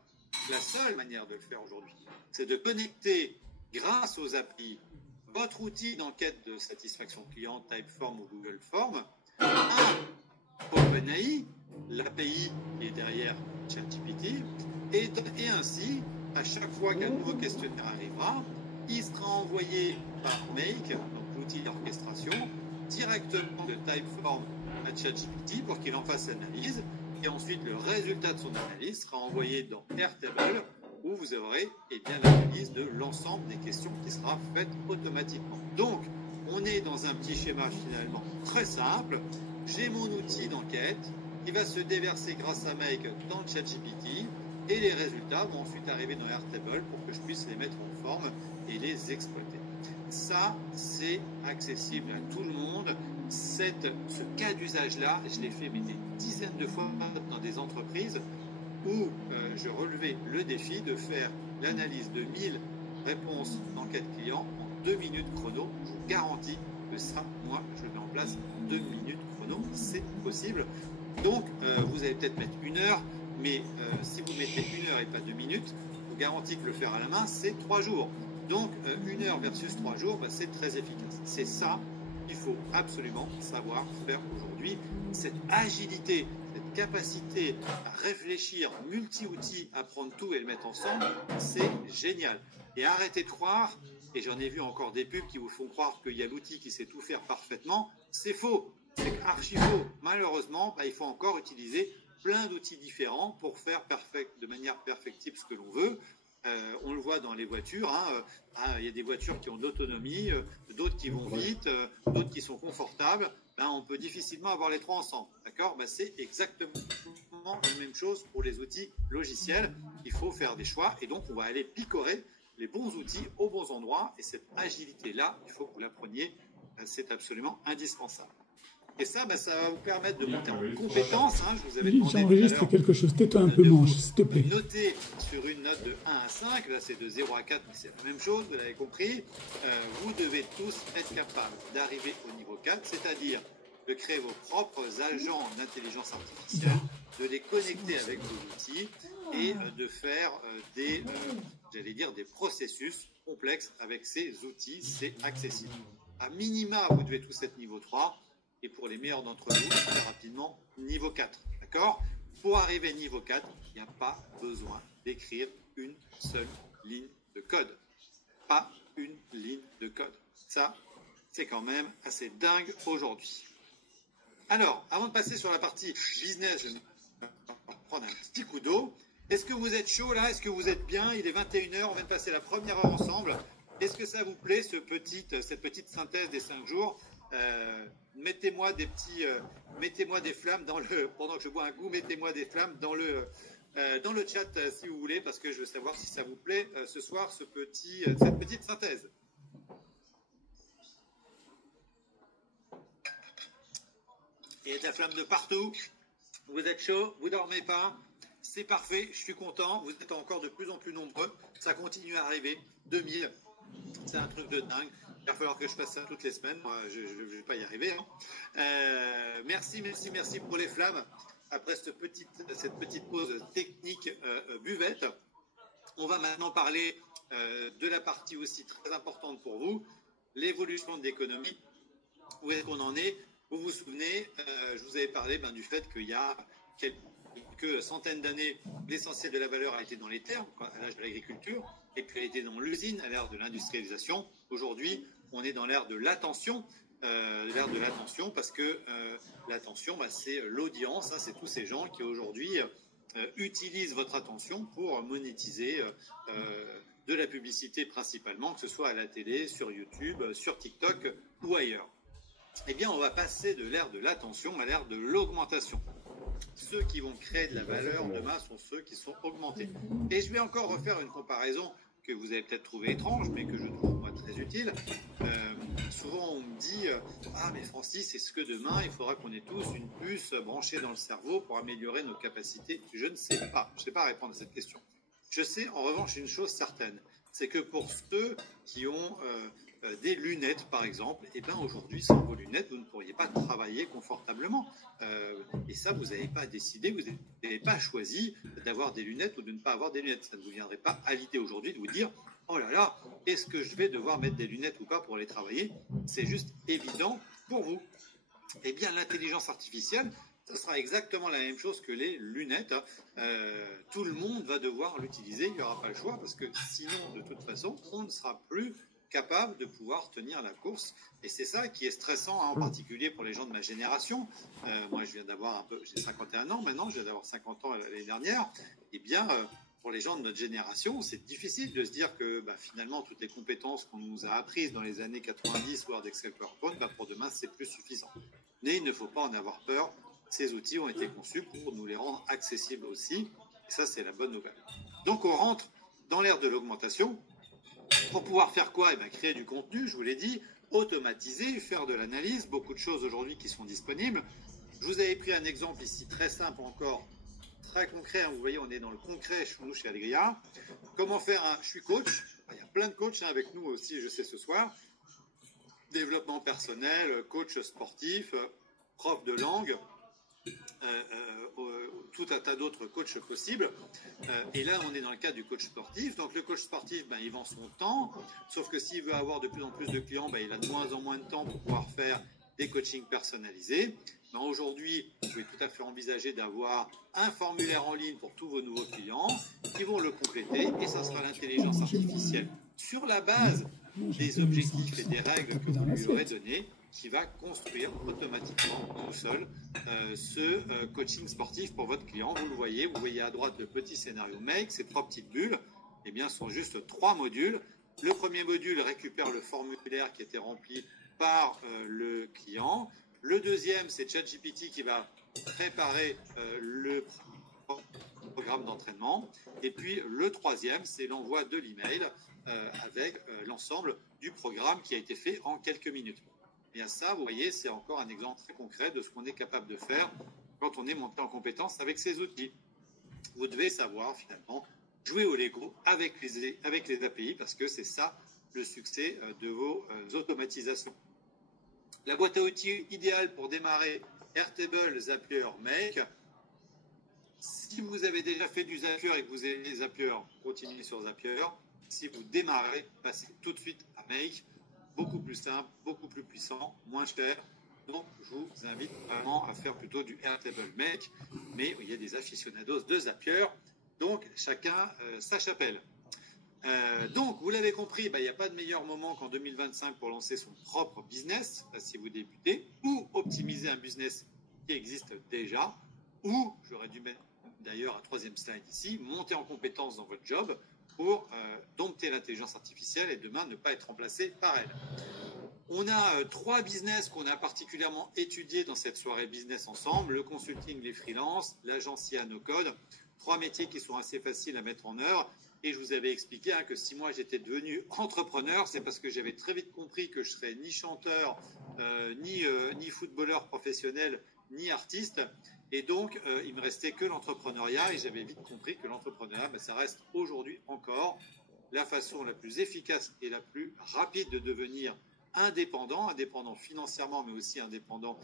la seule manière de le faire aujourd'hui, c'est de connecter, grâce aux API, votre outil d'enquête de satisfaction client, Typeform ou Google Form, à OpenAI, l'API qui est derrière ChatGPT, et ainsi, à chaque fois qu'un nouveau questionnaire arrivera, il sera envoyé par Make, donc l'outil d'orchestration, directement de Typeform à ChatGPT pour qu'il en fasse l'analyse. Et ensuite, le résultat de son analyse sera envoyé dans Airtable, où vous aurez l'analyse de l'ensemble des questions qui sera faite automatiquement. Donc, on est dans un petit schéma finalement très simple. J'ai mon outil d'enquête qui va se déverser grâce à Make dans le ChatGPT, et les résultats vont ensuite arriver dans Airtable pour que je puisse les mettre en forme et les exploiter. Ça, c'est accessible à tout le monde. Ce cas d'usage-là, je l'ai fait des dizaines de fois dans des entreprises où je relevais le défi de faire l'analyse de 1000 réponses d'enquête client en 2 minutes chrono. Je vous garantis que ça, moi, je le mets en place en 2 minutes chrono. C'est possible. Donc, vous allez peut-être mettre 1 heure, mais si vous mettez 1 heure et pas 2 minutes, je vous garantis que le faire à la main, c'est 3 jours. Donc, 1 heure versus 3 jours, c'est très efficace. C'est ça qu'il faut absolument savoir faire aujourd'hui. Cette agilité, cette capacité à réfléchir multi-outils, à prendre tout et le mettre ensemble, c'est génial. Et arrêtez de croire, et j'en ai vu encore des pubs qui vous font croire qu'il y a l'outil qui sait tout faire parfaitement. C'est faux, c'est archi faux. Malheureusement, il faut encore utiliser plein d'outils différents pour faire de manière perfectible ce que l'on veut. On le voit dans les voitures, il y a des voitures qui ont de l'autonomie, d'autres qui vont vite, d'autres qui sont confortables. On peut difficilement avoir les trois ensemble. D'accord ? C'est exactement la même chose pour les outils logiciels. Il faut faire des choix, et donc on va aller picorer les bons outils aux bons endroits, et cette agilité-là, il faut que vous la preniez, c'est absolument indispensable. Et ça, ça va vous permettre de monter en compétence. Je vous avais demandé j'enregistre quelque chose. Tais-toi un peu, Manche, s'il te plaît. Noter sur une note de 1 à 5. Là, c'est de 0 à 4, mais c'est la même chose, vous l'avez compris. Vous devez tous être capables d'arriver au niveau 4, c'est-à-dire de créer vos propres agents d'intelligence artificielle, de les connecter avec vos outils et de faire des processus complexes avec ces outils. C'est accessible. À minima, vous devez tous être niveau 3. Et pour les meilleurs d'entre vous, très rapidement, niveau 4. D'accord ? Pour arriver niveau 4, il n'y a pas besoin d'écrire une seule ligne de code. Pas une ligne de code. Ça, c'est quand même assez dingue aujourd'hui. Alors, avant de passer sur la partie business, je vais prendre un petit coup d'eau. Est-ce que vous êtes chaud là ? Est-ce que vous êtes bien ? Il est 21h, on vient de passer la première heure ensemble. Est-ce que ça vous plaît, cette petite synthèse des 5 jours ? Mettez-moi des flammes pendant que je bois un coup, mettez-moi des flammes dans le chat si vous voulez, parce que je veux savoir si ça vous plaît ce soir, cette petite synthèse. Il y a de la flamme de partout. Vous êtes chaud, vous dormez pas. C'est parfait, je suis content. Vous êtes encore de plus en plus nombreux. Ça continue à arriver. 2000, c'est un truc de dingue. Il va falloir que je fasse ça toutes les semaines. Moi, je ne vais pas y arriver. Merci pour les flammes. Après cette petite pause technique buvette, on va maintenant parler de la partie aussi très importante pour vous, l'évolution de l'économie. Où est-ce qu'on en est ? Vous vous souvenez, je vous avais parlé du fait qu'il y a quelques centaines d'années, l'essentiel de la valeur a été dans les terres, à l'âge de l'agriculture. et puis elle était dans l'usine à l'ère de l'industrialisation. Aujourd'hui, on est dans l'ère de l'attention. Parce que l'attention, c'est l'audience, hein, c'est tous ces gens qui aujourd'hui utilisent votre attention pour monétiser de la publicité principalement, que ce soit à la télé, sur YouTube, sur TikTok ou ailleurs. Eh bien, on va passer de l'ère de l'attention à l'ère de l'augmentation. Ceux qui vont créer de la valeur demain sont ceux qui sont augmentés. Et je vais encore refaire une comparaison que vous avez peut-être trouvé étrange, mais que je trouve moi très utile. Souvent on me dit mais Francis, est-ce que demain il faudra qu'on ait tous une puce branchée dans le cerveau pour améliorer nos capacités? Je ne sais pas, je ne sais pas répondre à cette question. Je sais en revanche une chose certaine, c'est que pour ceux qui ont des lunettes par exemple, et bien aujourd'hui sans vos lunettes vous ne pourriez pas travailler confortablement. Et ça vous n'avez pas décidé, vous n'avez pas choisi d'avoir des lunettes ou de ne pas avoir des lunettes. Ça ne vous viendrait pas à l'idée aujourd'hui de vous dire oh là là, est-ce que je vais devoir mettre des lunettes ou pas pour aller travailler? C'est juste évident pour vous. Eh bien l'intelligence artificielle, ce sera exactement la même chose que les lunettes. Tout le monde va devoir l'utiliser, il n'y aura pas le choix, parce que sinon, de toute façon, on ne sera plus capable de pouvoir tenir la course. Et c'est ça qui est stressant, hein, en particulier pour les gens de ma génération. Moi, j'ai 51 ans maintenant, je viens d'avoir 50 ans l'année dernière. Eh bien, pour les gens de notre génération, c'est difficile de se dire que finalement, toutes les compétences qu'on nous a apprises dans les années 90, Word, Excel, PowerPoint, pour demain, c'est plus suffisant. Mais il ne faut pas en avoir peur. Ces outils ont été conçus pour nous les rendre accessibles aussi. Et ça, c'est la bonne nouvelle. Donc, on rentre dans l'ère de l'augmentation. Pour pouvoir faire quoi? Créer du contenu, je vous l'ai dit, automatiser, faire de l'analyse, beaucoup de choses aujourd'hui qui sont disponibles. Je vous avais pris un exemple ici très simple encore, très concret. Hein, vous voyez, on est dans le concret nous chez Algria. Comment faire je suis coach. Il y a plein de coachs avec nous aussi, je sais, ce soir. Développement personnel, coach sportif, prof de langue. Tout un tas d'autres coachs possibles. Et là, on est dans le cas du coach sportif. Donc, le coach sportif, il vend son temps. Sauf que s'il veut avoir de plus en plus de clients, il a de moins en moins de temps pour pouvoir faire des coachings personnalisés. Aujourd'hui, vous pouvez tout à fait envisager d'avoir un formulaire en ligne pour tous vos nouveaux clients qui vont le compléter. Et ça sera l'intelligence artificielle sur la base des objectifs et des règles que vous lui aurez données, qui va construire automatiquement tout seul ce coaching sportif pour votre client. Vous voyez à droite le petit scénario Make, ces 3 petites bulles, sont juste 3 modules. Le premier module récupère le formulaire qui était rempli par le client. Le deuxième, c'est ChatGPT qui va préparer le programme d'entraînement. Et puis le troisième, c'est l'envoi de l'email avec l'ensemble du programme qui a été fait en quelques minutes. Bien ça, vous voyez, c'est encore un exemple très concret de ce qu'on est capable de faire quand on est monté en compétence avec ces outils. Vous devez savoir finalement jouer au Lego avec les API parce que c'est ça le succès de vos automatisations. La boîte à outils idéale pour démarrer Airtable, Zapier, Make. Si vous avez déjà fait du Zapier et que vous avez Zapier, continuez sur Zapier. Si vous démarrez, passez tout de suite à Make. Beaucoup plus simple, beaucoup plus puissant, moins cher. Donc, je vous invite vraiment à faire plutôt du Airtable Make. Mais il y a des aficionados de Zapier. Donc, chacun sa chapelle. Donc, vous l'avez compris, il n'y a pas de meilleur moment qu'en 2025 pour lancer son propre business, si vous débutez, ou optimiser un business qui existe déjà, ou, j'aurais dû mettre d'ailleurs un 3e slide ici, monter en compétence dans votre job pour dompter l'intelligence artificielle et demain ne pas être remplacé par elle. On a 3 business qu'on a particulièrement étudiés dans cette soirée business ensemble, le consulting, les freelances, l'agencia no code, 3 métiers qui sont assez faciles à mettre en œuvre. Et je vous avais expliqué que si moi j'étais devenu entrepreneur, c'est parce que j'avais très vite compris que je serais ni chanteur, ni footballeur professionnel, ni artiste. Et donc, il me restait que l'entrepreneuriat. Et j'avais vite compris que l'entrepreneuriat, ça reste aujourd'hui encore la façon la plus efficace et la plus rapide de devenir indépendant financièrement, mais aussi indépendant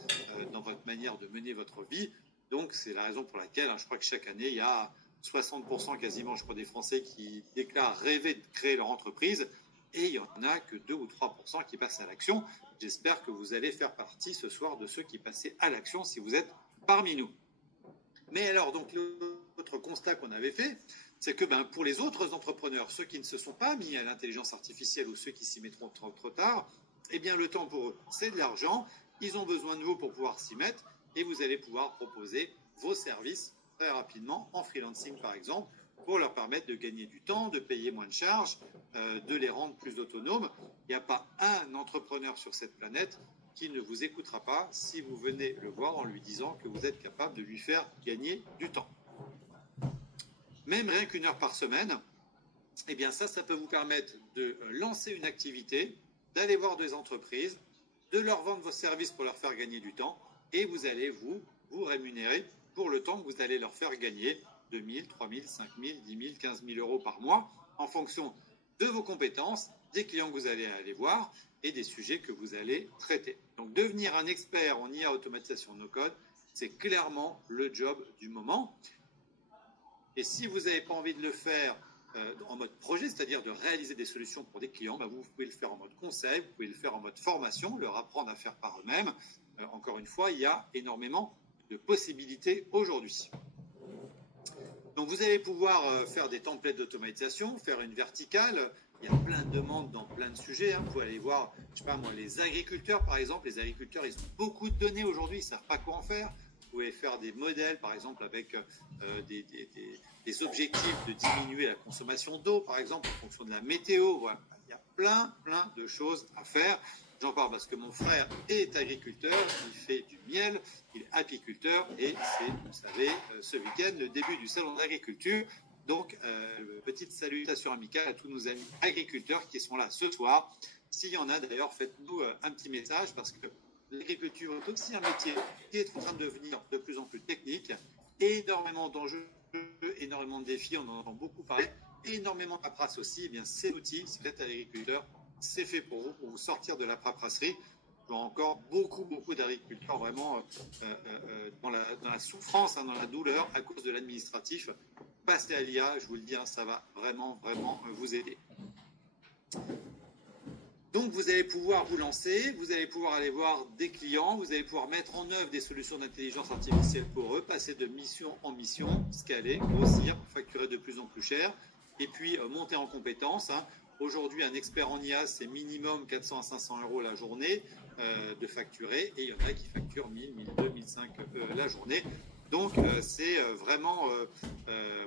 dans votre manière de mener votre vie. Donc, c'est la raison pour laquelle je crois que chaque année, il y a 60% quasiment, je crois, des Français qui déclarent rêver de créer leur entreprise et il n'y en a que 2 ou 3% qui passent à l'action. J'espère que vous allez faire partie ce soir de ceux qui passaient à l'action si vous êtes parmi nous. Mais alors, donc, l'autre constat qu'on avait fait, c'est que pour les autres entrepreneurs, ceux qui ne se sont pas mis à l'intelligence artificielle ou ceux qui s'y mettront trop tard, eh bien le temps pour eux, c'est de l'argent. Ils ont besoin de vous pour pouvoir s'y mettre et vous allez pouvoir proposer vos services très rapidement en freelancing par exemple pour leur permettre de gagner du temps, de payer moins de charges, de les rendre plus autonomes. Il n'y a pas un entrepreneur sur cette planète qui ne vous écoutera pas si vous venez le voir en lui disant que vous êtes capable de lui faire gagner du temps. Même rien qu'une heure par semaine, eh bien ça peut vous permettre de lancer une activité, d'aller voir des entreprises, de leur vendre vos services pour leur faire gagner du temps et vous allez vous rémunérer pour le temps que vous allez leur faire gagner 2 000, 3 000, 5 000, 10 000, 15 000 euros par mois en fonction de vos compétences, des clients que vous allez aller voir et des sujets que vous allez traiter. Donc devenir un expert en IA automatisation no-code, c'est clairement le job du moment. Et si vous n'avez pas envie de le faire en mode projet, c'est-à-dire de réaliser des solutions pour des clients, vous pouvez le faire en mode conseil, vous pouvez le faire en mode formation, leur apprendre à faire par eux-mêmes. Encore une fois, il y a énormément de possibilités aujourd'hui. Donc vous allez pouvoir faire des templates d'automatisation, faire une verticale. Il y a plein de demandes dans plein de sujets. Vous pouvez aller voir, je sais pas moi, les agriculteurs par exemple. Les agriculteurs, ils ont beaucoup de données aujourd'hui, ils ne savent pas quoi en faire. Vous pouvez faire des modèles, par exemple, avec des objectifs de diminuer la consommation d'eau, par exemple, en fonction de la météo. Voilà. Il y a plein de choses à faire. J'en parle parce que mon frère est agriculteur, il fait du miel, il est apiculteur et c'est, vous savez, ce week-end, le début du salon de l'agriculture. Donc, petite salutation amicale à tous nos amis agriculteurs qui sont là ce soir. S'il y en a d'ailleurs, faites-nous un petit message parce que l'agriculture est aussi un métier qui est en train de devenir de plus en plus technique, énormément d'enjeux, énormément de défis, on en entend beaucoup parler, énormément de paperasse aussi. Eh bien, c'est l'outil, si vous êtes agriculteur, c'est fait pour vous sortir de la paperasserie. Je vois encore beaucoup d'agriculteurs vraiment dans la souffrance, dans la douleur à cause de l'administratif. Passez à l'IA, je vous le dis, ça va vraiment vous aider. Donc vous allez pouvoir vous lancer, vous allez pouvoir aller voir des clients, vous allez pouvoir mettre en œuvre des solutions d'intelligence artificielle pour eux, passer de mission en mission, scaler, grossir, facturer de plus en plus cher, et puis monter en compétences. Aujourd'hui, un expert en IA, c'est minimum 400 à 500 euros la journée de facturer, et il y en a qui facturent 1000, 1200, 1500 la journée. Donc c'est vraiment,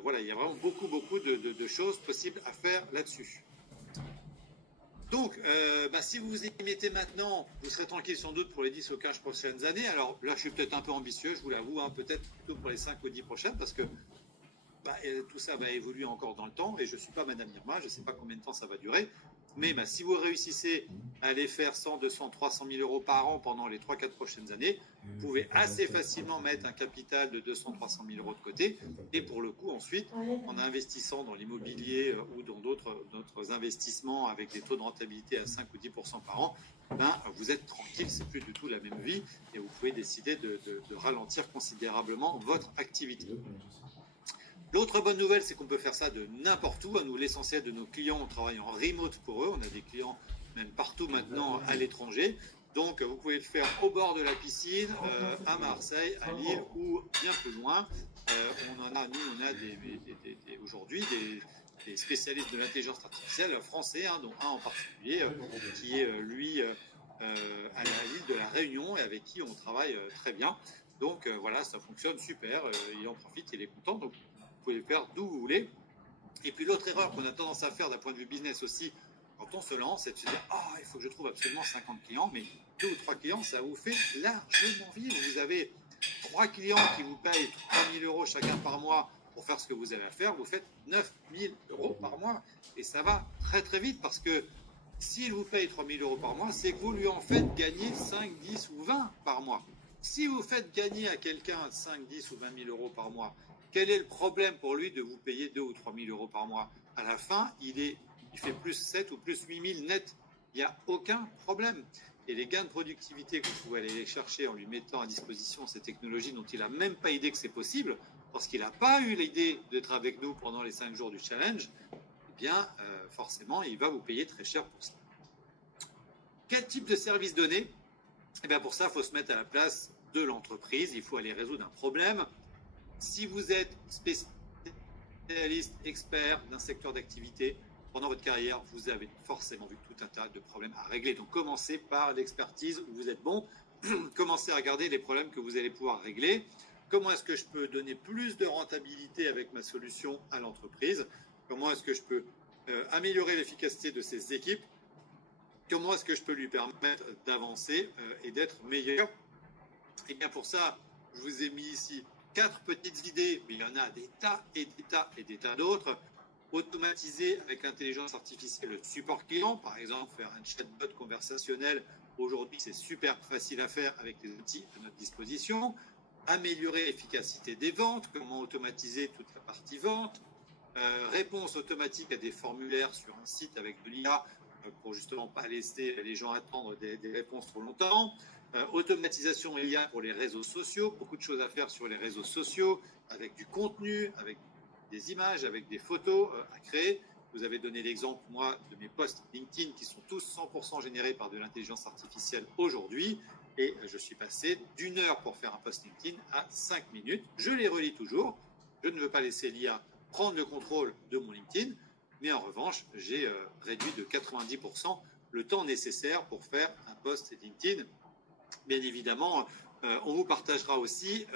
voilà, il y a vraiment beaucoup de choses possibles à faire là-dessus. Donc, si vous vous y mettez maintenant, vous serez tranquille sans doute pour les 10 ou 15 prochaines années. Alors là, je suis peut-être un peu ambitieux, je vous l'avoue, peut-être plutôt pour les 5 ou 10 prochaines, parce que tout ça va évoluer encore dans le temps, et je ne suis pas Madame Irma, je ne sais pas combien de temps ça va durer. Mais si vous réussissez à aller faire 100, 200, 300 000 euros par an pendant les 3-4 prochaines années, vous pouvez assez facilement mettre un capital de 200, 300 000 euros de côté. Et pour le coup, ensuite, en investissant dans l'immobilier ou dans d'autres investissements avec des taux de rentabilité à 5 ou 10% par an, vous êtes tranquille, c'est plus du tout la même vie et vous pouvez décider de ralentir considérablement votre activité. L'autre bonne nouvelle, c'est qu'on peut faire ça de n'importe où. Nous, l'essentiel de nos clients, on travaille en remote pour eux. On a des clients même partout maintenant à l'étranger. Donc, vous pouvez le faire au bord de la piscine, à Marseille, à Lille ou bien plus loin. On a aujourd'hui des spécialistes de l'intelligence artificielle français, dont un en particulier, qui est lui à l'île de la Réunion et avec qui on travaille très bien. Donc, voilà, ça fonctionne super. Il en profite, il est content. Donc, vous pouvez le faire d'où vous voulez. Et puis l'autre erreur qu'on a tendance à faire d'un point de vue business aussi, quand on se lance, c'est de se dire « il faut que je trouve absolument 50 clients », mais 2 ou 3 clients, ça vous fait largement vivre. Vous avez 3 clients qui vous payent 3 000 euros chacun par mois pour faire ce que vous avez à faire, vous faites 9 000 euros par mois. Et ça va très vite parce que s'il vous paye 3 000 euros par mois, c'est que vous lui en faites gagner 5, 10 ou 20 par mois. Si vous faites gagner à quelqu'un 5, 10 ou 20 000 euros par mois, quel est le problème pour lui de vous payer 2 ou 3 000 euros par mois? À la fin, il fait plus 7 ou plus 8 000 net. Il n'y a aucun problème. Et les gains de productivité que vous pouvez aller les chercher en lui mettant à disposition ces technologies dont il n'a même pas idée que c'est possible, parce qu'il n'a pas eu l'idée d'être avec nous pendant les 5 jours du challenge, eh bien, forcément, il va vous payer très cher pour ça. Quel type de service donner? Eh bien, pour ça, il faut se mettre à la place de l'entreprise. Il faut aller résoudre un problème. Si vous êtes spécialisé spécialiste, expert d'un secteur d'activité, pendant votre carrière, vous avez forcément vu tout un tas de problèmes à régler. Donc, commencez par l'expertise où vous êtes bon. Commencez à regarder les problèmes que vous allez pouvoir régler. Comment est-ce que je peux donner plus de rentabilité avec ma solution à l'entreprise? Comment est-ce que je peux améliorer l'efficacité de ces équipes? Comment est-ce que je peux lui permettre d'avancer et d'être meilleur? Et bien pour ça, je vous ai mis ici 4 petites idées, mais il y en a des tas et des tas et des tas d'autres. Automatiser avec l'intelligence artificielle le support client, par exemple faire un chatbot conversationnel. Aujourd'hui, c'est super facile à faire avec les outils à notre disposition. Améliorer l'efficacité des ventes, comment automatiser toute la partie vente. Réponse automatique à des formulaires sur un site avec de l'IA pour justement pas laisser les gens attendre des réponses trop longtemps. Automatisation IA pour les réseaux sociaux, beaucoup de choses à faire sur les réseaux sociaux, avec du contenu, avec des images, avec des photos à créer. Vous avez donné l'exemple, moi, de mes posts LinkedIn qui sont tous 100% générés par de l'intelligence artificielle aujourd'hui. Et je suis passé d'1 heure pour faire un post LinkedIn à 5 minutes. Je les relis toujours. Je ne veux pas laisser l'IA prendre le contrôle de mon LinkedIn. Mais en revanche, j'ai réduit de 90% le temps nécessaire pour faire un post LinkedIn. Bien évidemment, on vous partagera aussi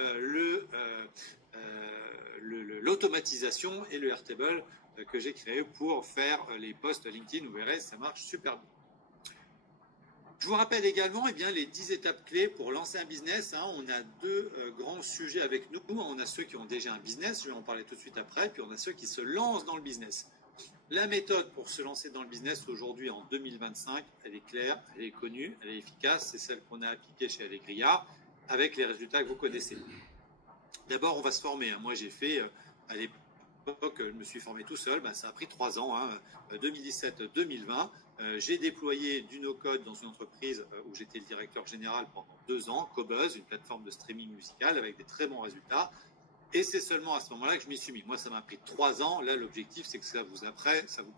l'automatisation et le Airtable que j'ai créé pour faire les posts LinkedIn. Vous verrez, ça marche super bien. Je vous rappelle également les 10 étapes clés pour lancer un business. On a 2 grands sujets avec nous. On a ceux qui ont déjà un business, je vais en parler tout de suite après, puis on a ceux qui se lancent dans le business. La méthode pour se lancer dans le business aujourd'hui en 2025, elle est claire, elle est connue, elle est efficace. C'est celle qu'on a appliquée chez Allegria avec les résultats que vous connaissez. D'abord, on va se former. Moi, j'ai fait à l'époque, je me suis formé tout seul. Ça a pris 3 ans, 2017-2020. J'ai déployé du no-code dans une entreprise où j'étais le directeur général pendant 2 ans, Cobuzz, une plateforme de streaming musical avec des très bons résultats. Et c'est seulement à ce moment-là que je m'y suis mis. Moi, ça m'a pris 3 ans. Là, l'objectif, c'est que ça vous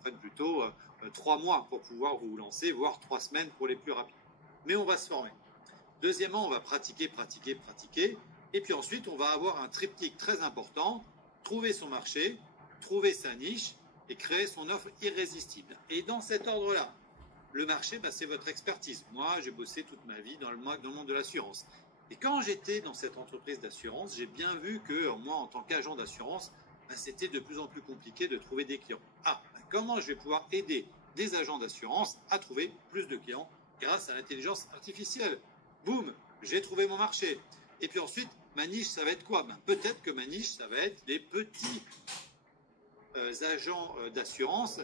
prenne plutôt 3 mois pour pouvoir vous lancer, voire 3 semaines pour les plus rapides. Mais on va se former. Deuxièmement, on va pratiquer. Et puis ensuite, on va avoir un triptyque très important. Trouver son marché, trouver sa niche et créer son offre irrésistible. Et dans cet ordre-là, le marché, c'est votre expertise. Moi, j'ai bossé toute ma vie dans le monde de l'assurance. Et quand j'étais dans cette entreprise d'assurance, j'ai bien vu que moi, en tant qu'agent d'assurance, c'était de plus en plus compliqué de trouver des clients. Comment je vais pouvoir aider des agents d'assurance à trouver plus de clients grâce à l'intelligence artificielle? Boum, j'ai trouvé mon marché. Et puis ensuite, ma niche, ça va être quoi? Peut-être que ma niche, ça va être les petits agents d'assurance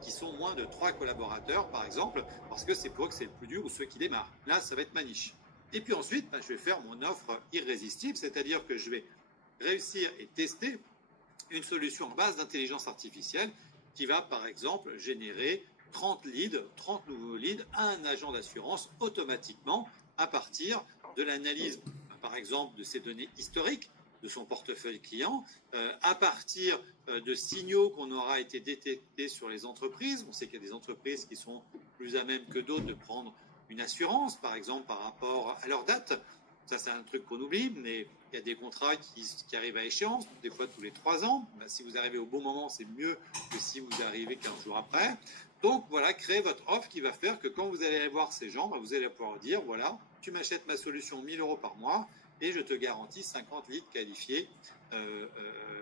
qui sont moins de 3 collaborateurs, par exemple, parce que c'est pour eux que c'est le plus dur ou ceux qui démarrent. Là, ça va être ma niche. Et puis ensuite, je vais faire mon offre irrésistible, c'est-à-dire que je vais réussir et tester une solution en base d'intelligence artificielle qui va, par exemple, générer 30 nouveaux leads à un agent d'assurance automatiquement à partir de l'analyse, par exemple, de ses données historiques, de son portefeuille client, à partir de signaux qu'on aura été détectés sur les entreprises. On sait qu'il y a des entreprises qui sont plus à même que d'autres de prendre une assurance, par exemple, par rapport à leur date. Ça, c'est un truc qu'on oublie, mais il y a des contrats qui arrivent à échéance, des fois tous les 3 ans. Si vous arrivez au bon moment, c'est mieux que si vous arrivez 15 jours après. Donc, voilà, créez votre offre qui va faire que quand vous allez aller voir ces gens, vous allez pouvoir dire, voilà, tu m'achètes ma solution 1 000 € par mois et je te garantis 50 leads qualifiés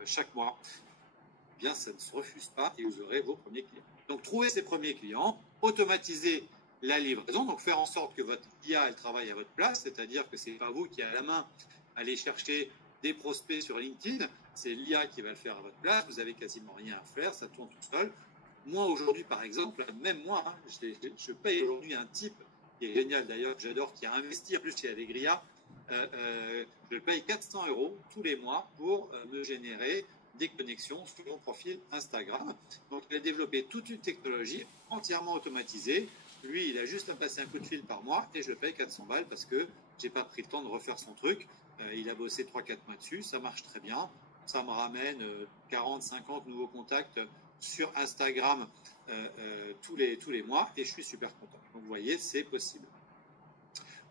chaque mois. Bien, ça ne se refuse pas et vous aurez vos premiers clients. Donc, trouvez ces premiers clients, automatisez la livraison, donc faire en sorte que votre IA elle travaille à votre place, c'est-à-dire que c'est pas vous qui à la main allez chercher des prospects sur LinkedIn, c'est l'IA qui va le faire à votre place, vous avez quasiment rien à faire, ça tourne tout seul. Moi aujourd'hui par exemple, même moi, je paye aujourd'hui un type qui est génial d'ailleurs, que j'adore, qui a investi plus chez Allegria, je paye 400 € tous les mois pour me générer des connexions sur mon profil Instagram. Donc il a développé toute une technologie entièrement automatisée. Lui, il a juste à passer un coup de fil par mois et je le paye 400 balles parce que j'ai pas pris le temps de refaire son truc. Il a bossé 3-4 mois dessus, ça marche très bien. Ça me ramène 40-50 nouveaux contacts sur Instagram tous les mois et je suis super content. Donc vous voyez, c'est possible.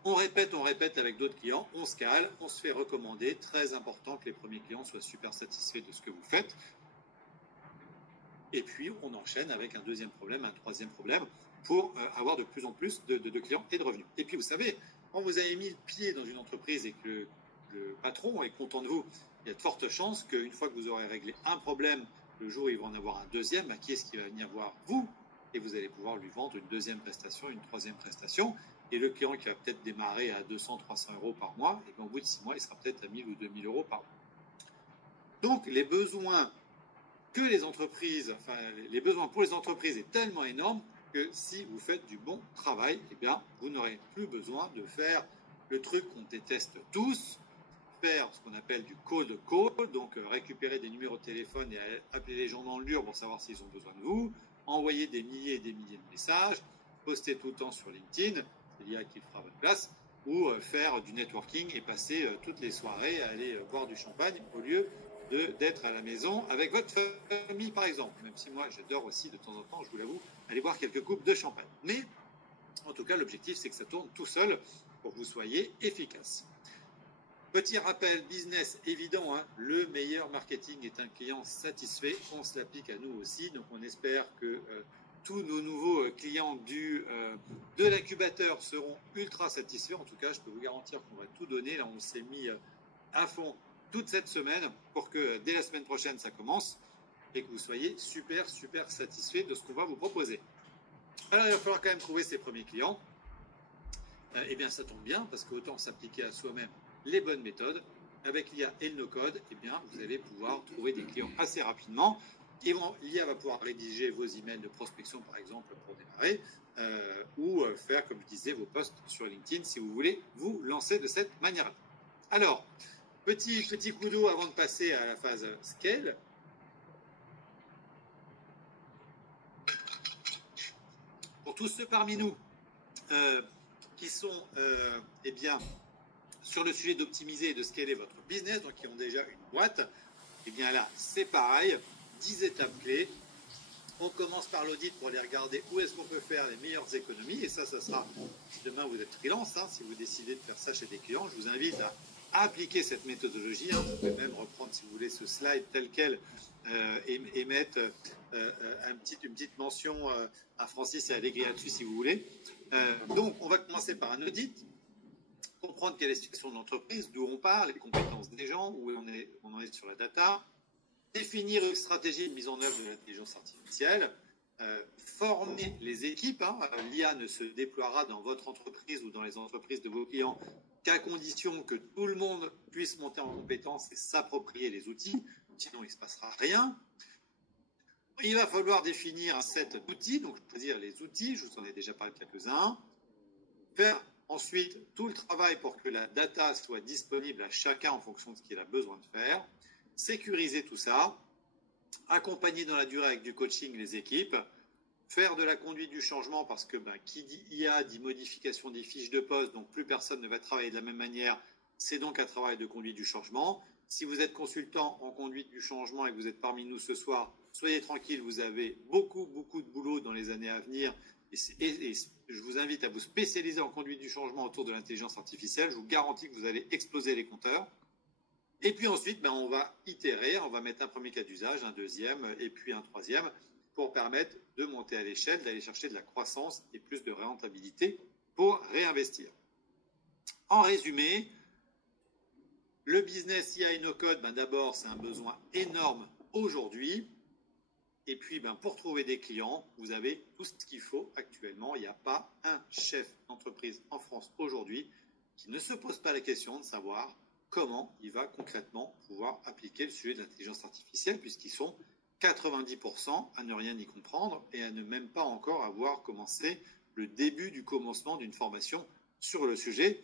On répète avec d'autres clients, on se cale, on se fait recommander. Très important que les premiers clients soient super satisfaits de ce que vous faites. Et puis, on enchaîne avec un deuxième problème, un troisième problème, pour avoir de plus en plus de clients et de revenus. Et puis, vous savez, quand vous avez mis le pied dans une entreprise et que le patron est content de vous, il y a de fortes chances qu'une fois que vous aurez réglé un problème, le jour où il va en avoir un deuxième, bah, qui est-ce qui va venir voir vous? Et vous allez pouvoir lui vendre une deuxième prestation, une troisième prestation. Et le client qui va peut-être démarrer à 200, 300 euros par mois, et bien, au bout de 6 mois, il sera peut-être à 1000 ou 2000 euros par mois. Donc, les besoins pour les entreprises est tellement énorme que si vous faites du bon travail, eh bien, vous n'aurez plus besoin de faire le truc qu'on déteste tous, faire ce qu'on appelle du cold call, donc récupérer des numéros de téléphone et appeler les gens dans le dur pour savoir s'ils ont besoin de vous, envoyer des milliers et des milliers de messages, poster tout le temps sur LinkedIn, c'est l'IA qui le fera à votre place, ou faire du networking et passer toutes les soirées à aller boire du champagne au lieu d'être à la maison avec votre famille, par exemple. Même si moi, j'adore aussi de temps en temps, je vous l'avoue, aller boire quelques coupes de champagne. Mais, en tout cas, l'objectif, c'est que ça tourne tout seul pour que vous soyez efficace. Petit rappel, business évident, hein, le meilleur marketing est un client satisfait. On se l'applique à nous aussi. Donc, on espère que tous nos nouveaux clients de l'incubateur seront ultra satisfaits. En tout cas, je peux vous garantir qu'on va tout donner. Là, on s'est mis à fond toute cette semaine pour que dès la semaine prochaine, ça commence et que vous soyez super, super satisfait de ce qu'on va vous proposer. Alors, il va falloir quand même trouver ses premiers clients. Eh bien, ça tombe bien parce qu'autant s'appliquer à soi-même les bonnes méthodes. Avec l'IA et le no-code, eh bien, vous allez pouvoir trouver des clients assez rapidement. L'IA va pouvoir rédiger vos emails de prospection, par exemple, pour démarrer, ou faire, comme je disais, vos posts sur LinkedIn si vous voulez vous lancer de cette manière-là. Alors, petit coup d'eau avant de passer à la phase scale. Pour tous ceux parmi nous qui sont eh bien, sur le sujet d'optimiser et de scaler votre business, donc qui ont déjà une boîte, eh bien là, c'est pareil, 10 étapes clés. On commence par l'audit pour aller regarder où est-ce qu'on peut faire les meilleures économies. Et ça sera, si demain vous êtes freelance, hein, si vous décidez de faire ça chez des clients, je vous invite à appliquer cette méthodologie. Hein. Vous pouvez même reprendre, si vous voulez, ce slide tel quel et mettre une petite mention à Francis et à Allégria dessus, si vous voulez. Donc, on va commencer par un audit, comprendre quelle est la situation de l'entreprise, d'où on part, les compétences des gens, où on en est sur la data, définir une stratégie de mise en œuvre de l'intelligence artificielle, former les équipes. Hein. L'IA ne se déploiera dans votre entreprise ou dans les entreprises de vos clients qu'à condition que tout le monde puisse monter en compétence et s'approprier les outils, sinon il ne se passera rien. Il va falloir définir un set d'outils, donc choisir les outils, je vous en ai déjà parlé quelques-uns, faire ensuite tout le travail pour que la data soit disponible à chacun en fonction de ce qu'il a besoin de faire, sécuriser tout ça, accompagner dans la durée avec du coaching les équipes, faire de la conduite du changement parce que qui dit IA dit modification des fiches de poste, donc plus personne ne va travailler de la même manière, c'est donc un travail de conduite du changement. Si vous êtes consultant en conduite du changement et que vous êtes parmi nous ce soir, soyez tranquille, vous avez beaucoup de boulot dans les années à venir et je vous invite à vous spécialiser en conduite du changement autour de l'intelligence artificielle. Je vous garantis que vous allez exploser les compteurs. Et puis ensuite, on va itérer, on va mettre un premier cas d'usage, un deuxième et puis un troisième pour permettre de monter à l'échelle, d'aller chercher de la croissance et plus de rentabilité pour réinvestir. En résumé, le business IA et no-code, d'abord, c'est un besoin énorme aujourd'hui. Et puis, pour trouver des clients, vous avez tout ce qu'il faut actuellement. Il n'y a pas un chef d'entreprise en France aujourd'hui qui ne se pose pas la question de savoir comment il va concrètement pouvoir appliquer le sujet de l'intelligence artificielle, puisqu'ils sont 90% à ne rien y comprendre et à ne même pas encore avoir commencé le début du commencement d'une formation sur le sujet.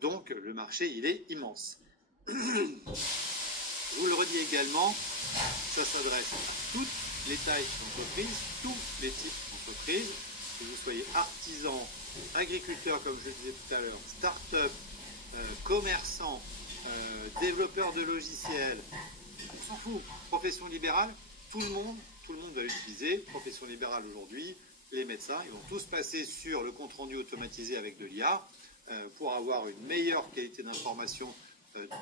Donc, le marché, il est immense. Je vous le redis également, ça s'adresse à toutes les tailles d'entreprise, tous les types d'entreprises, que vous soyez artisan, agriculteur, comme je le disais tout à l'heure, start-up, commerçant, développeur de logiciels, on s'en fout, profession libérale, tout le monde va l'utiliser. Profession libérale aujourd'hui, les médecins, ils vont tous passer sur le compte-rendu automatisé avec de l'IA pour avoir une meilleure qualité d'information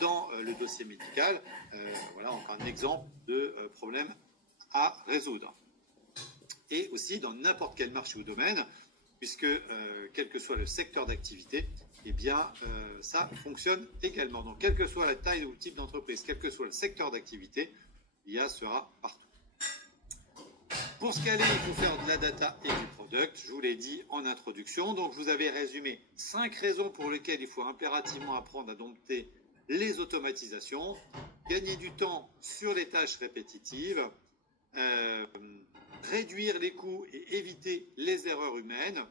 dans le dossier médical. Voilà encore un exemple de problème à résoudre. Et aussi dans n'importe quel marché ou domaine, puisque quel que soit le secteur d'activité, eh bien, ça fonctionne également. Donc, quelle que soit la taille ou le type d'entreprise, quel que soit le secteur d'activité, l'IA sera partout. Pour scaler, il faut faire de la data et du product. Je vous l'ai dit en introduction. Donc, je vous avais résumé 5 raisons pour lesquelles il faut impérativement apprendre à dompter les automatisations, gagner du temps sur les tâches répétitives, réduire les coûts et éviter les erreurs humaines,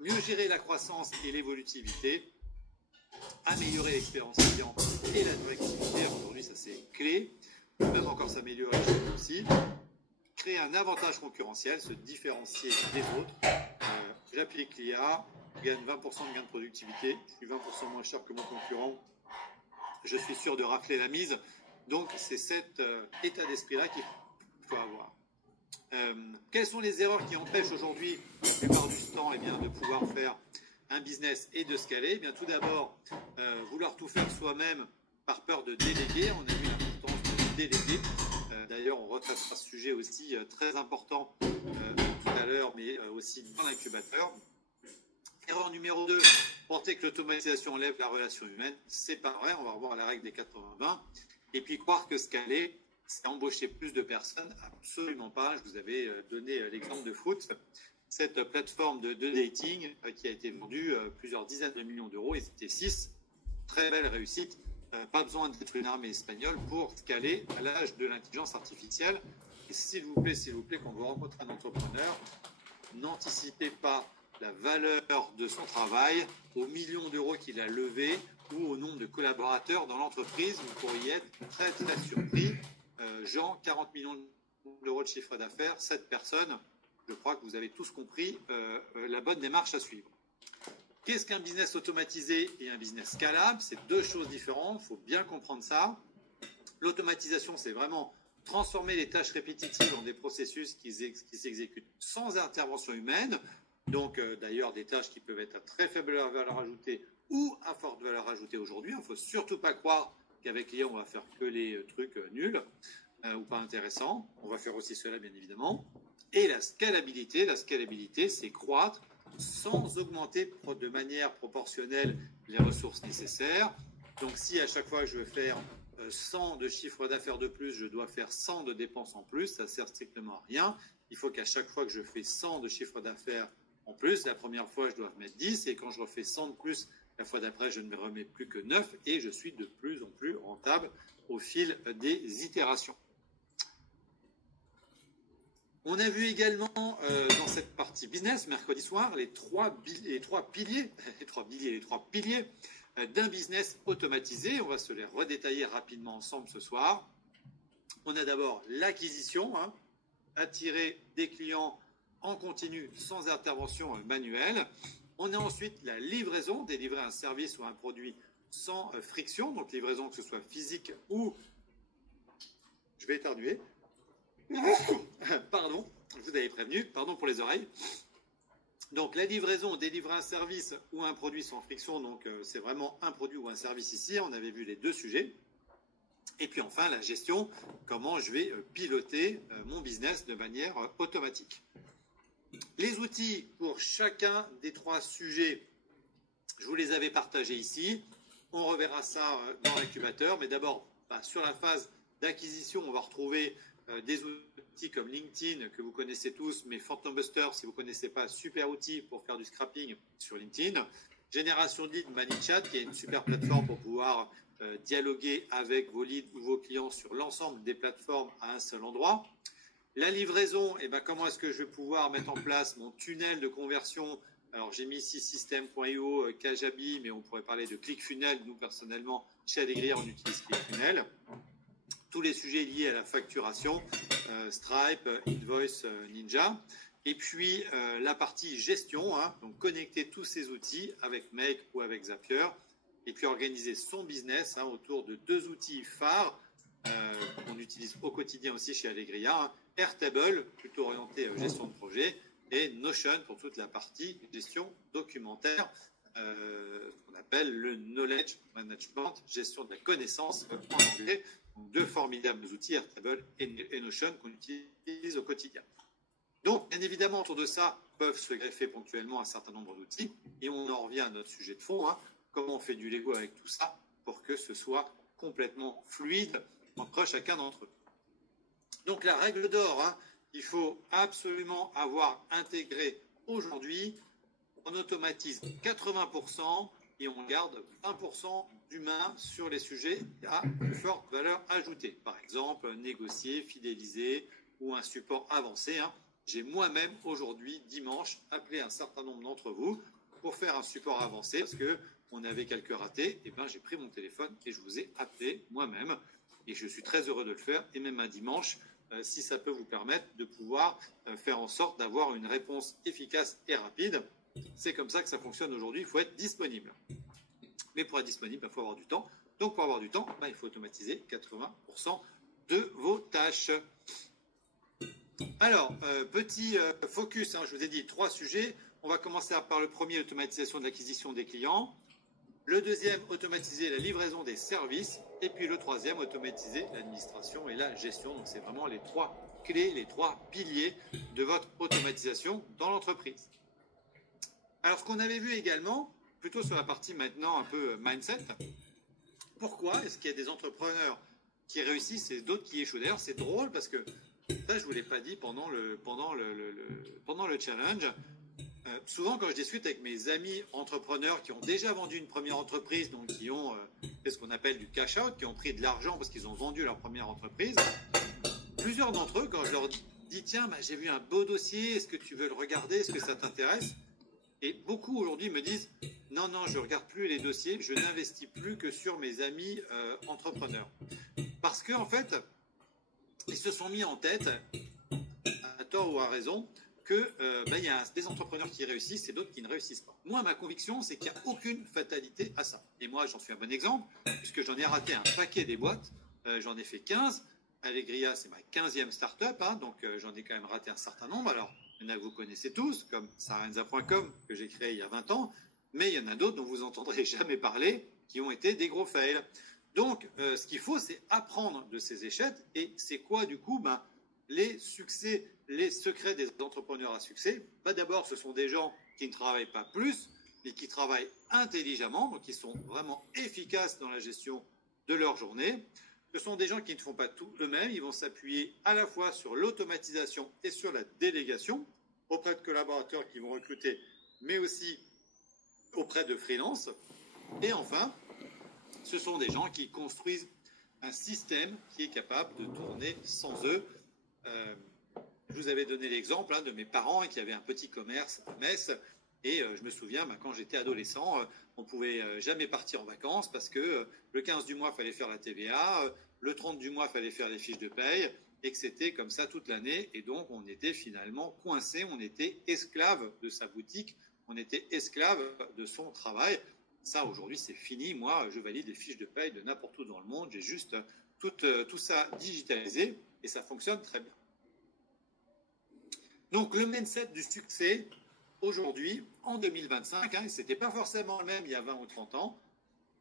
mieux gérer la croissance et l'évolutivité, améliorer l'expérience client et la réactivité. Aujourd'hui, ça c'est clé. Même encore s'améliorer aussi. Créer un avantage concurrentiel, se différencier des autres. J'applique l'IA, je gagne 20% de gain de productivité, je suis 20% moins cher que mon concurrent. Je suis sûr de rafler la mise. Donc, c'est cet état d'esprit-là qu'il faut avoir. Quelles sont les erreurs qui empêchent aujourd'hui, la plupart du temps, eh bien, de pouvoir faire un business et de scaler? Eh bien, tout d'abord, vouloir tout faire soi-même par peur de déléguer. On a vu l'importance de déléguer. D'ailleurs, on retraitera ce sujet aussi très important tout à l'heure, mais aussi dans l'incubateur. Erreur numéro 2, penser que l'automatisation enlève la relation humaine. C'est pas vrai, on va revoir la règle des 80-20. Et puis croire que scaler, c'est embaucher plus de personnes. Absolument pas. Je vous avais donné l'exemple de Fruit, cette plateforme de dating qui a été vendue plusieurs dizaines de millions d'euros. Ils étaient 6. Très belle réussite. Pas besoin d'être une armée espagnole pour scaler à l'âge de l'intelligence artificielle. Et s'il vous plaît, quand vous rencontrez un entrepreneur, n'anticipez pas la valeur de son travail aux millions d'euros qu'il a levés ou au nombre de collaborateurs dans l'entreprise. Vous pourriez être très très surpris. Jean, 40 millions d'euros de chiffre d'affaires, 7 personnes. Je crois que vous avez tous compris la bonne démarche à suivre. Qu'est-ce qu'un business automatisé et un business scalable? C'est deux choses différentes, il faut bien comprendre ça. L'automatisation, c'est vraiment transformer les tâches répétitives en des processus qui s'exécutent sans intervention humaine. Donc, d'ailleurs, des tâches qui peuvent être à très faible valeur ajoutée ou à forte valeur ajoutée aujourd'hui. Il ne faut surtout pas croire qu'avec l'IA, on va faire que les trucs nuls ou pas intéressants. On va faire aussi cela, bien évidemment. Et la scalabilité, c'est croître sans augmenter de manière proportionnelle les ressources nécessaires. Donc, si à chaque fois que je veux faire 100 de chiffre d'affaires de plus, je dois faire 100 de dépenses en plus, ça sert strictement à rien. Il faut qu'à chaque fois que je fais 100 de chiffre d'affaires en plus, la première fois, je dois remettre 10, et quand je refais 100 de plus, la fois d'après, je ne me remets plus que 9, et je suis de plus en plus rentable au fil des itérations. On a vu également dans cette partie business, mercredi soir, les trois piliers d'un business automatisé. On va se les redétailler rapidement ensemble ce soir. On a d'abord l'acquisition, attirer des clients en continu sans intervention manuelle. On a ensuite la livraison, délivrer un service ou un produit sans friction, donc livraison que ce soit physique ou... Je vais éternuer. Pardon, je vous avais prévenu, pardon pour les oreilles. Donc la livraison, délivrer un service ou un produit sans friction, donc c'est vraiment un produit ou un service ici, on avait vu les deux sujets. Et puis enfin la gestion, comment je vais piloter mon business de manière automatique. Les outils pour chacun des trois sujets, je vous les avais partagés ici. On reverra ça dans l'incubateur, mais d'abord sur la phase d'acquisition, on va retrouver des outils comme LinkedIn que vous connaissez tous, mais Phantom Buster, si vous ne connaissez pas, super outil pour faire du scrapping sur LinkedIn. Génération de leads, ManyChat, qui est une super plateforme pour pouvoir dialoguer avec vos leads ou vos clients sur l'ensemble des plateformes à un seul endroit. La livraison, comment est-ce que je vais pouvoir mettre en place mon tunnel de conversion? Alors j'ai mis ici System.io, Kajabi, mais on pourrait parler de ClickFunnels. Nous personnellement, chez Allegria, on utilise ClickFunnels. Tous les sujets liés à la facturation, Stripe, Invoice, Ninja. Et puis la partie gestion, donc connecter tous ces outils avec Make ou avec Zapier. Et puis organiser son business autour de deux outils phares qu'on utilise au quotidien aussi chez Allegria. Airtable, plutôt orienté gestion de projet, et Notion pour toute la partie gestion documentaire. ce qu'on appelle le knowledge management, gestion de la connaissance en anglais. Donc, deux formidables outils, Airtable et Notion, qu'on utilise au quotidien. Donc, bien évidemment, autour de ça, peuvent se greffer ponctuellement un certain nombre d'outils. Et on en revient à notre sujet de fond, hein, comment on fait du Lego avec tout ça pour que ce soit complètement fluide entre chacun d'entre eux. Donc, la règle d'or, hein, il faut absolument avoir intégré aujourd'hui, on automatise 80% et on garde 20% d'humain sur les sujets à plus forte valeur ajoutée. Par exemple, négocier, fidéliser ou un support avancé, hein. J'ai moi-même aujourd'hui, dimanche, appelé un certain nombre d'entre vous pour faire un support avancé parce qu'on avait quelques ratés. Et ben, j'ai pris mon téléphone et je vous ai appelé moi-même. Et je suis très heureux de le faire. Et même un dimanche, si ça peut vous permettre de pouvoir faire en sorte d'avoir une réponse efficace et rapide. C'est comme ça que ça fonctionne aujourd'hui. Il faut être disponible. Mais pour être disponible, il faut avoir du temps. Donc, pour avoir du temps, il faut automatiser 80% de vos tâches. Alors, petit focus, hein, je vous ai dit 3 sujets. On va commencer par le premier, l'automatisation de l'acquisition des clients. Le deuxième, automatiser la livraison des services. Et puis le troisième, automatiser l'administration et la gestion. Donc, c'est vraiment les 3 clés, les 3 piliers de votre automatisation dans l'entreprise. Alors, ce qu'on avait vu également, plutôt sur la partie maintenant un peu mindset, pourquoi est-ce qu'il y a des entrepreneurs qui réussissent et d'autres qui échouent? D'ailleurs, c'est drôle parce que ça, je ne vous l'ai pas dit pendant le challenge. Souvent, quand je discute avec mes amis entrepreneurs qui ont déjà vendu une première entreprise, donc qui ont fait ce qu'on appelle du cash out, qui ont pris de l'argent parce qu'ils ont vendu leur première entreprise, plusieurs d'entre eux, quand je leur dis tiens, j'ai vu un beau dossier, est-ce que tu veux le regarder, est-ce que ça t'intéresse? Et beaucoup aujourd'hui me disent non, je ne regarde plus les dossiers, je n'investis plus que sur mes amis entrepreneurs. Parce qu'en fait, ils se sont mis en tête, à tort ou à raison, que y a des entrepreneurs qui réussissent et d'autres qui ne réussissent pas. Moi, ma conviction, c'est qu'il n'y a aucune fatalité à ça. Et moi, j'en suis un bon exemple, puisque j'en ai raté un paquet des boîtes. J'en ai fait 15. Allegria, c'est ma 15e start-up, hein, donc j'en ai quand même raté un certain nombre. Alors, il y en a que vous connaissez tous, comme Sarenza.com, que j'ai créé il y a 20 ans, mais il y en a d'autres dont vous n'entendrez jamais parler, qui ont été des gros fails. Donc, ce qu'il faut, c'est apprendre de ces échecs. Et c'est quoi, du coup, les succès, les secrets des entrepreneurs à succès? D'abord, ce sont des gens qui ne travaillent pas plus, mais qui travaillent intelligemment, donc qui sont vraiment efficaces dans la gestion de leur journée. Ce sont des gens qui ne font pas tout eux-mêmes. Ils vont s'appuyer à la fois sur l'automatisation et sur la délégation auprès de collaborateurs qui vont recruter, mais aussi auprès de freelance. Et enfin, ce sont des gens qui construisent un système qui est capable de tourner sans eux. Je vous avais donné l'exemple de mes parents qui avaient un petit commerce à Metz. Et je me souviens, quand j'étais adolescent, on ne pouvait jamais partir en vacances parce que le 15 du mois, il fallait faire la TVA, le 30 du mois, il fallait faire les fiches de paye, et que c'était comme ça toute l'année. Et donc, on était finalement coincé, on était esclave de sa boutique, on était esclave de son travail. Ça, aujourd'hui, c'est fini. Moi, je valide les fiches de paye de n'importe où dans le monde. J'ai juste tout ça digitalisé et ça fonctionne très bien. Donc, le mindset du succès, aujourd'hui, en 2025, et ce n'était pas forcément le même il y a 20 ou 30 ans,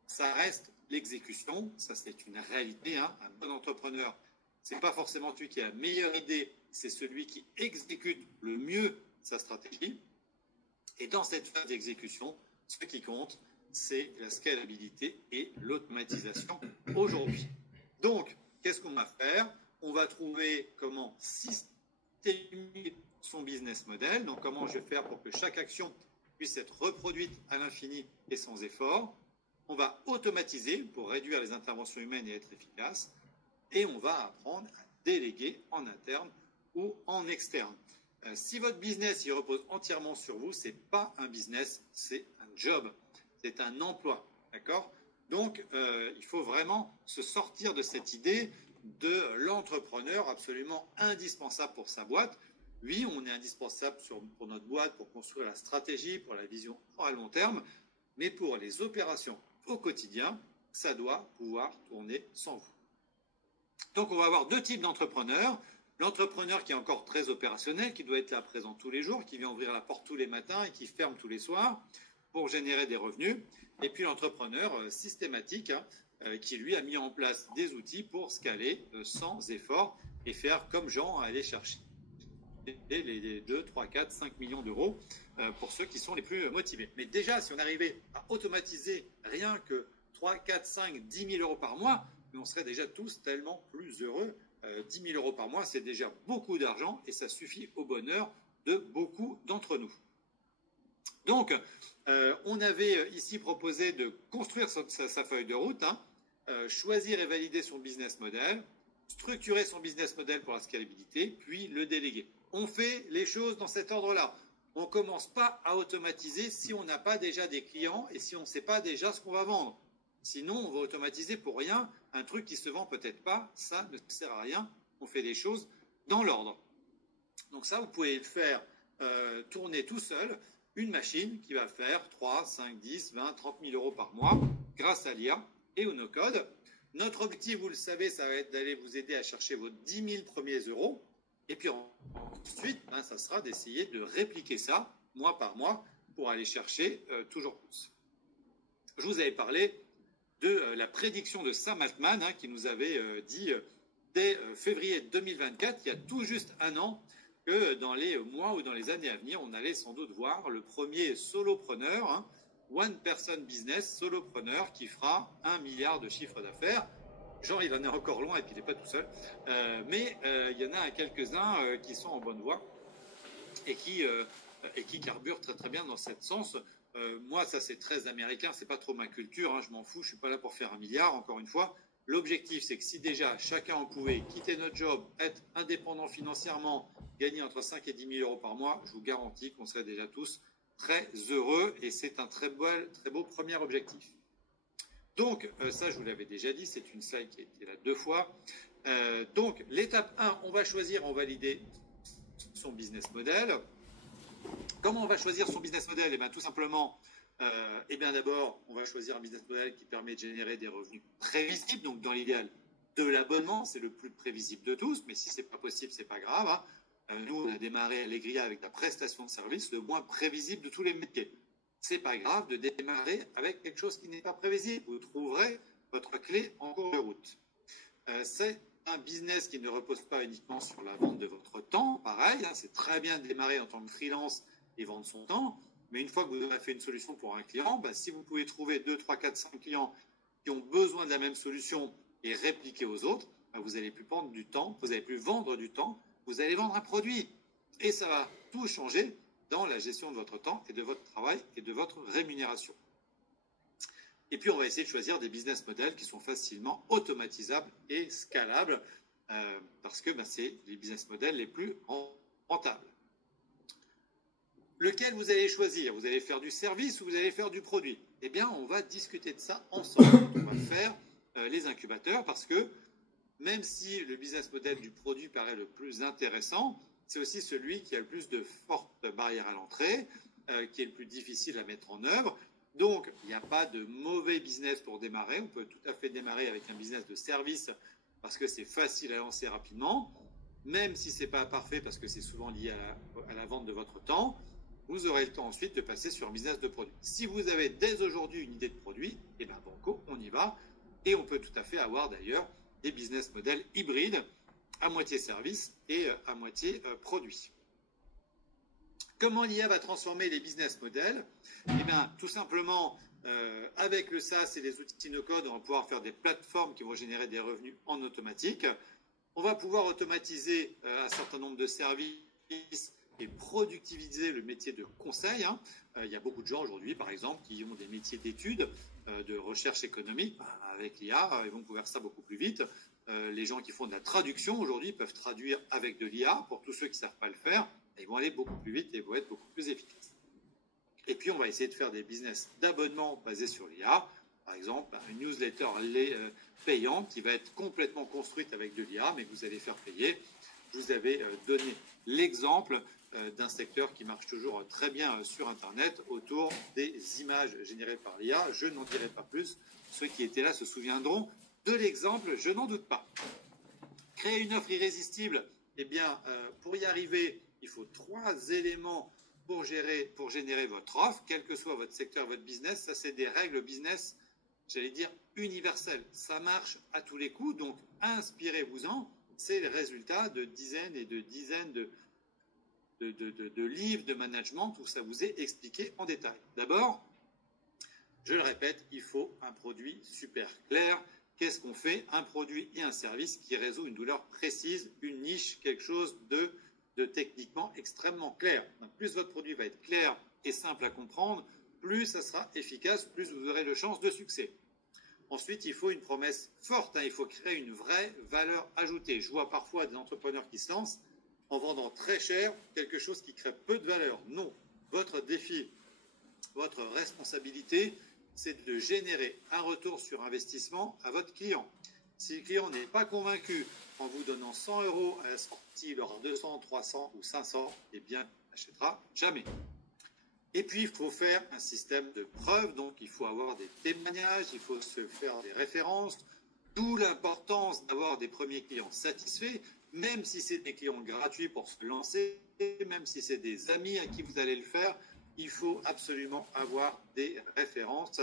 ça reste l'exécution. Ça, c'est une réalité. Un bon entrepreneur, ce n'est pas forcément celui qui a la meilleure idée, c'est celui qui exécute le mieux sa stratégie. Et dans cette phase d'exécution, ce qui compte, c'est la scalabilité et l'automatisation aujourd'hui. Donc, qu'est-ce qu'on va faire? On va trouver comment systémiser son business model. Donc, comment je vais faire pour que chaque action puisse être reproduite à l'infini et sans effort. On va automatiser pour réduire les interventions humaines et être efficace. Et on va apprendre à déléguer en interne ou en externe. Si votre business il repose entièrement sur vous, ce n'est pas un business, c'est un job. C'est un emploi, d'accord? Donc, il faut vraiment se sortir de cette idée de l'entrepreneur absolument indispensable pour sa boîte. Oui, on est indispensable pour notre boîte, pour construire la stratégie, pour la vision à long terme, mais pour les opérations au quotidien, ça doit pouvoir tourner sans vous. Donc, on va avoir 2 types d'entrepreneurs. L'entrepreneur qui est encore très opérationnel, qui doit être là présent tous les jours, qui vient ouvrir la porte tous les matins et qui ferme tous les soirs. pour générer des revenus. Et puis l'entrepreneur systématique qui, lui, a mis en place des outils pour scaler sans effort et faire comme Jean, aller chercher les 2, 3, 4, 5 millions d'euros pour ceux qui sont les plus motivés. Mais déjà, si on arrivait à automatiser rien que 3, 4, 5, 10 000 euros par mois, on serait déjà tous tellement plus heureux. 10 000 euros par mois, c'est déjà beaucoup d'argent et ça suffit au bonheur de beaucoup d'entre nous. Donc, on avait ici proposé de construire sa feuille de route, choisir et valider son business model, structurer son business model pour la scalabilité, puis le déléguer. On fait les choses dans cet ordre-là. On ne commence pas à automatiser si on n'a pas déjà des clients et si on ne sait pas déjà ce qu'on va vendre. Sinon, on va automatiser pour rien un truc qui ne se vend peut-être pas. Ça ne sert à rien. On fait des choses dans l'ordre. Donc ça, vous pouvez le faire tourner tout seul. Une machine qui va faire 3, 5, 10, 20, 30 000 euros par mois grâce à l'IA et au no-code. Notre objectif, vous le savez, ça va être d'aller vous aider à chercher vos 10 000 premiers euros. Et puis ensuite, ça sera d'essayer de répliquer ça mois par mois pour aller chercher toujours plus. Je vous avais parlé de la prédiction de Sam Altman qui nous avait dit dès février 2024, il y a tout juste un an, que dans les mois ou dans les années à venir, on allait sans doute voir le premier solopreneur, one person business solopreneur qui fera 1 milliard de chiffre d'affaires. Genre, il en est encore loin et puis il n'est pas tout seul. Mais il y en a quelques-uns qui sont en bonne voie et qui carburent très très bien dans ce sens. Moi, ça c'est très américain, c'est pas trop ma culture, je m'en fous, je suis pas là pour faire 1 milliard, encore une fois. L'objectif, c'est que si déjà chacun on pouvait quitter notre job, être indépendant financièrement, gagner entre 5 et 10 000 euros par mois, je vous garantis qu'on serait déjà tous très heureux et c'est un très beau premier objectif. Donc, ça, je vous l'avais déjà dit, c'est une slide qui a été là 2 fois. Donc, l'étape 1, on va choisir, on va valider son business model. Comment on va choisir son business model? Eh bien, tout simplement, d'abord, on va choisir un business model qui permet de générer des revenus prévisibles. Donc, dans l'idéal, de l'abonnement, c'est le plus prévisible de tous. Mais si ce n'est pas possible, ce n'est pas grave. Nous, on a démarré Allegria avec la prestation de service le moins prévisible de tous les métiers. C'est pas grave de démarrer avec quelque chose qui n'est pas prévisible. Vous trouverez votre clé en cours de route. C'est un business qui ne repose pas uniquement sur la vente de votre temps. Pareil, c'est très bien de démarrer en tant que freelance et vendre son temps. Mais une fois que vous avez fait une solution pour un client, si vous pouvez trouver 2, 3, 4, 5 clients qui ont besoin de la même solution et répliquer aux autres, vous n'allez plus prendre du temps, vous n'allez plus vendre du temps, vous allez vendre un produit. Et ça va tout changer dans la gestion de votre temps et de votre travail et de votre rémunération. Et puis, on va essayer de choisir des business models qui sont facilement automatisables et scalables parce que c'est les business models les plus rentables. Lequel vous allez choisir? Vous allez faire du service ou vous allez faire du produit? Eh bien, on va discuter de ça ensemble. On va faire les incubateurs parce que même si le business model du produit paraît le plus intéressant, c'est aussi celui qui a le plus de fortes barrières à l'entrée, qui est le plus difficile à mettre en œuvre. Donc, il n'y a pas de mauvais business pour démarrer. On peut tout à fait démarrer avec un business de service parce que c'est facile à lancer rapidement, même si ce n'est pas parfait parce que c'est souvent lié à la vente de votre temps. Vous aurez le temps ensuite de passer sur un business de produit. Si vous avez dès aujourd'hui une idée de produit, banco, on y va. Et on peut tout à fait avoir d'ailleurs des business models hybrides, à moitié service et à moitié produit. Comment l'IA va transformer les business models? Tout simplement, avec le SaaS et les outils no-code, on va pouvoir faire des plateformes qui vont générer des revenus en automatique. On va pouvoir automatiser un certain nombre de services et productiviser le métier de conseil. Il y a beaucoup de gens aujourd'hui, par exemple, qui ont des métiers d'études, de recherche économique. Avec l'IA, ils vont pouvoir faire ça beaucoup plus vite. Les gens qui font de la traduction aujourd'hui peuvent traduire avec de l'IA. Pour tous ceux qui ne savent pas le faire, ils vont aller beaucoup plus vite et vont être beaucoup plus efficaces. Et puis, on va essayer de faire des business d'abonnement basés sur l'IA. Par exemple, une newsletter payante qui va être complètement construite avec de l'IA, mais que vous allez faire payer. Je vous avais donné l'exemple d'un secteur qui marche toujours très bien sur Internet autour des images générées par l'IA. Je n'en dirai pas plus. Ceux qui étaient là se souviendront de l'exemple, je n'en doute pas. Créer une offre irrésistible, pour y arriver, il faut 3 éléments pour générer votre offre, quel que soit votre secteur, votre business. Ça, c'est des règles business, j'allais dire, universelles. Ça marche à tous les coups, donc inspirez-vous-en. C'est le résultat de dizaines et de dizaines de livres de management où ça vous est expliqué en détail. D'abord, je le répète, il faut un produit super clair. Qu'est-ce qu'on fait? Un produit et un service qui résout une douleur précise, une niche, quelque chose de techniquement extrêmement clair. Donc, plus votre produit va être clair et simple à comprendre, plus ça sera efficace, plus vous aurez de chances de succès. Ensuite, il faut une promesse forte, il faut créer une vraie valeur ajoutée. Je vois parfois des entrepreneurs qui se lancent en vendant très cher quelque chose qui crée peu de valeur. Non, votre défi, votre responsabilité, c'est de générer un retour sur investissement à votre client. Si le client n'est pas convaincu en vous donnant 100 € à la sortie, il aura 200, 300 ou 500, eh bien, il n'achètera jamais. Et puis, il faut faire un système de preuves, donc il faut avoir des témoignages, il faut se faire des références, d'où l'importance d'avoir des premiers clients satisfaits, même si c'est des clients gratuits pour se lancer, même si c'est des amis à qui vous allez le faire, il faut absolument avoir des références,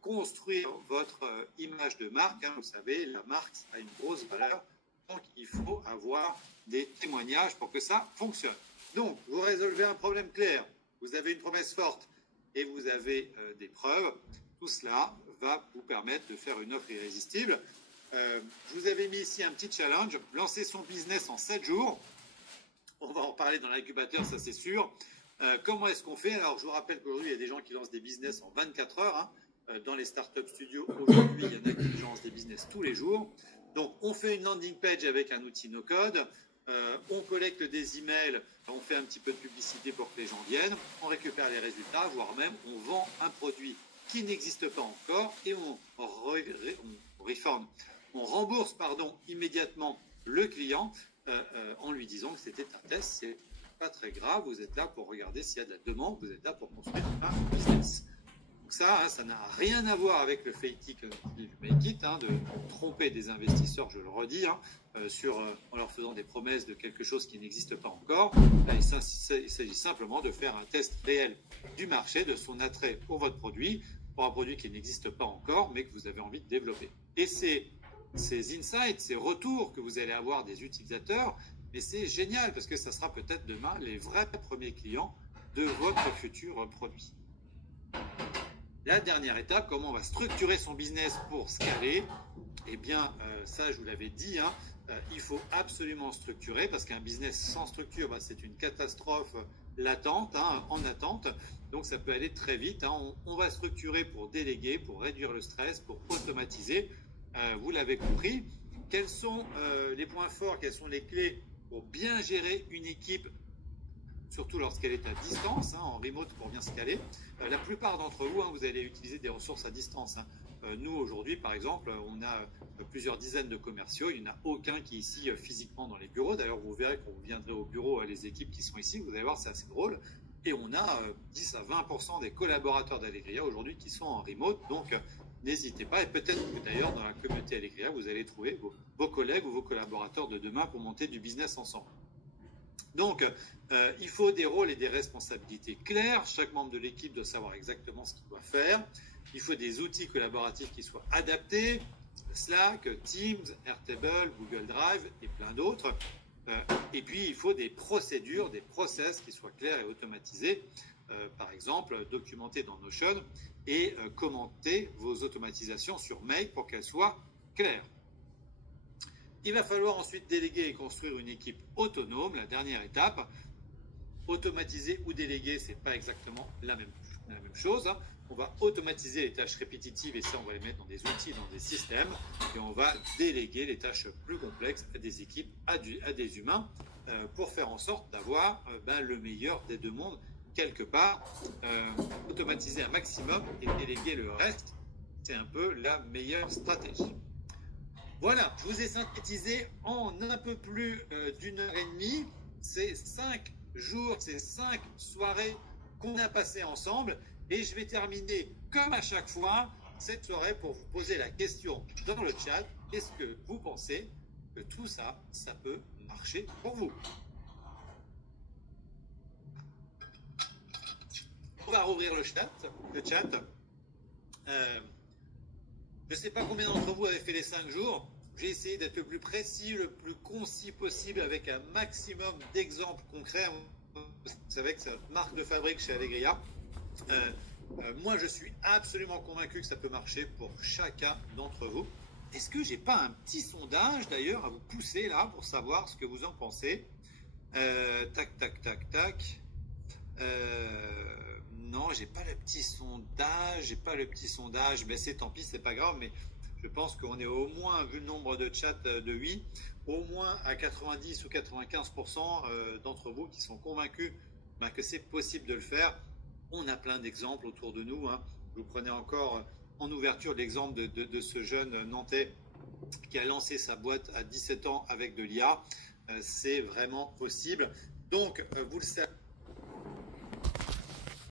construire votre image de marque. Vous savez, la marque a une grosse valeur, donc il faut avoir des témoignages pour que ça fonctionne. Donc, vous résolvez un problème clair, vous avez une promesse forte et vous avez des preuves. Tout cela va vous permettre de faire une offre irrésistible. Je vous avais mis ici un petit challenge, lancer son business en 7 jours. On va en parler dans l'incubateur, ça c'est sûr. Comment est-ce qu'on fait? Alors, je vous rappelle qu'aujourd'hui, il y a des gens qui lancent des business en 24 heures. Dans les startup studios, aujourd'hui, il y en a qui lancent des business tous les jours. Donc, on fait une landing page avec un outil no-code. On collecte des emails, on fait un petit peu de publicité pour que les gens viennent. On récupère les résultats, voire même on vend un produit qui n'existe pas encore et on rembourse immédiatement le client en lui disant que c'était un test. C'est pas très grave, vous êtes là pour regarder s'il y a de la demande, vous êtes là pour construire un business. Donc ça n'a rien à voir avec le fake it, de tromper des investisseurs, je le redis, en leur faisant des promesses de quelque chose qui n'existe pas encore. Là, il s'agit simplement de faire un test réel du marché, de son attrait pour votre produit, pour un produit qui n'existe pas encore, mais que vous avez envie de développer. Et ces insights, ces retours que vous allez avoir des utilisateurs, mais c'est génial parce que ça sera peut-être demain les vrais premiers clients de votre futur produit. La dernière étape, comment on va structurer son business pour scaler? Eh bien, ça, je vous l'avais dit, il faut absolument structurer parce qu'un business sans structure, c'est une catastrophe latente, en attente. Donc, ça peut aller très vite. On va structurer pour déléguer, pour réduire le stress, pour automatiser. Vous l'avez compris. Quels sont les points forts, quelles sont les clés pour bien gérer une équipe, surtout lorsqu'elle est à distance, en remote pour bien scaler. La plupart d'entre vous, vous allez utiliser des ressources à distance. Nous, aujourd'hui, par exemple, on a plusieurs dizaines de commerciaux. Il n'y en a aucun qui est ici physiquement dans les bureaux. D'ailleurs, vous verrez quand vous viendrez au bureau, les équipes qui sont ici, vous allez voir, c'est assez drôle. Et on a 10 à 20% des collaborateurs d'Allegria aujourd'hui qui sont en remote. Donc, n'hésitez pas. Et peut-être que d'ailleurs, dans la communauté Allegria, vous allez trouver vos collègues ou vos collaborateurs de demain pour monter du business ensemble. Donc, il faut des rôles et des responsabilités clairs. Chaque membre de l'équipe doit savoir exactement ce qu'il doit faire. Il faut des outils collaboratifs qui soient adaptés. Slack, Teams, Airtable, Google Drive et plein d'autres. Et puis, il faut des procédures, des process qui soient clairs et automatisés. Par exemple, documenter dans Notion et commenter vos automatisations sur Make pour qu'elles soient claires. Il va falloir ensuite déléguer et construire une équipe autonome. La dernière étape, automatiser ou déléguer, ce n'est pas exactement la même chose. On va automatiser les tâches répétitives et ça, on va les mettre dans des outils, dans des systèmes. Et on va déléguer les tâches plus complexes à des équipes, à des humains, pour faire en sorte d'avoir le meilleur des deux mondes quelque part. Automatiser un maximum et déléguer le reste, c'est un peu la meilleure stratégie. Voilà, je vous ai synthétisé en un peu plus d'une heure et demie ces 5 jours, ces 5 soirées qu'on a passées ensemble. Et je vais terminer, comme à chaque fois, cette soirée pour vous poser la question dans le chat. Est-ce que vous pensez que tout ça, ça peut marcher pour vous? On va rouvrir le chat. Je ne sais pas combien d'entre vous avez fait les 5 jours. J'ai essayé d'être le plus précis, le plus concis possible avec un maximum d'exemples concrets. Vous savez que c'est notre marque de fabrique chez Allegria. Moi, je suis absolument convaincu que ça peut marcher pour chacun d'entre vous. Est-ce que j'ai pas un petit sondage d'ailleurs à vous pousser là pour savoir ce que vous en pensez? Tac, tac, tac, tac. Non, j'ai pas le petit sondage. Mais c'est tant pis, c'est pas grave. Mais je pense qu'on est au moins, vu le nombre de chats de oui, au moins à 90 ou 95% d'entre vous qui sont convaincus que c'est possible de le faire. On a plein d'exemples autour de nous. Vous prenez encore en ouverture l'exemple de ce jeune Nantais qui a lancé sa boîte à 17 ans avec de l'IA. C'est vraiment possible. Donc, vous le savez.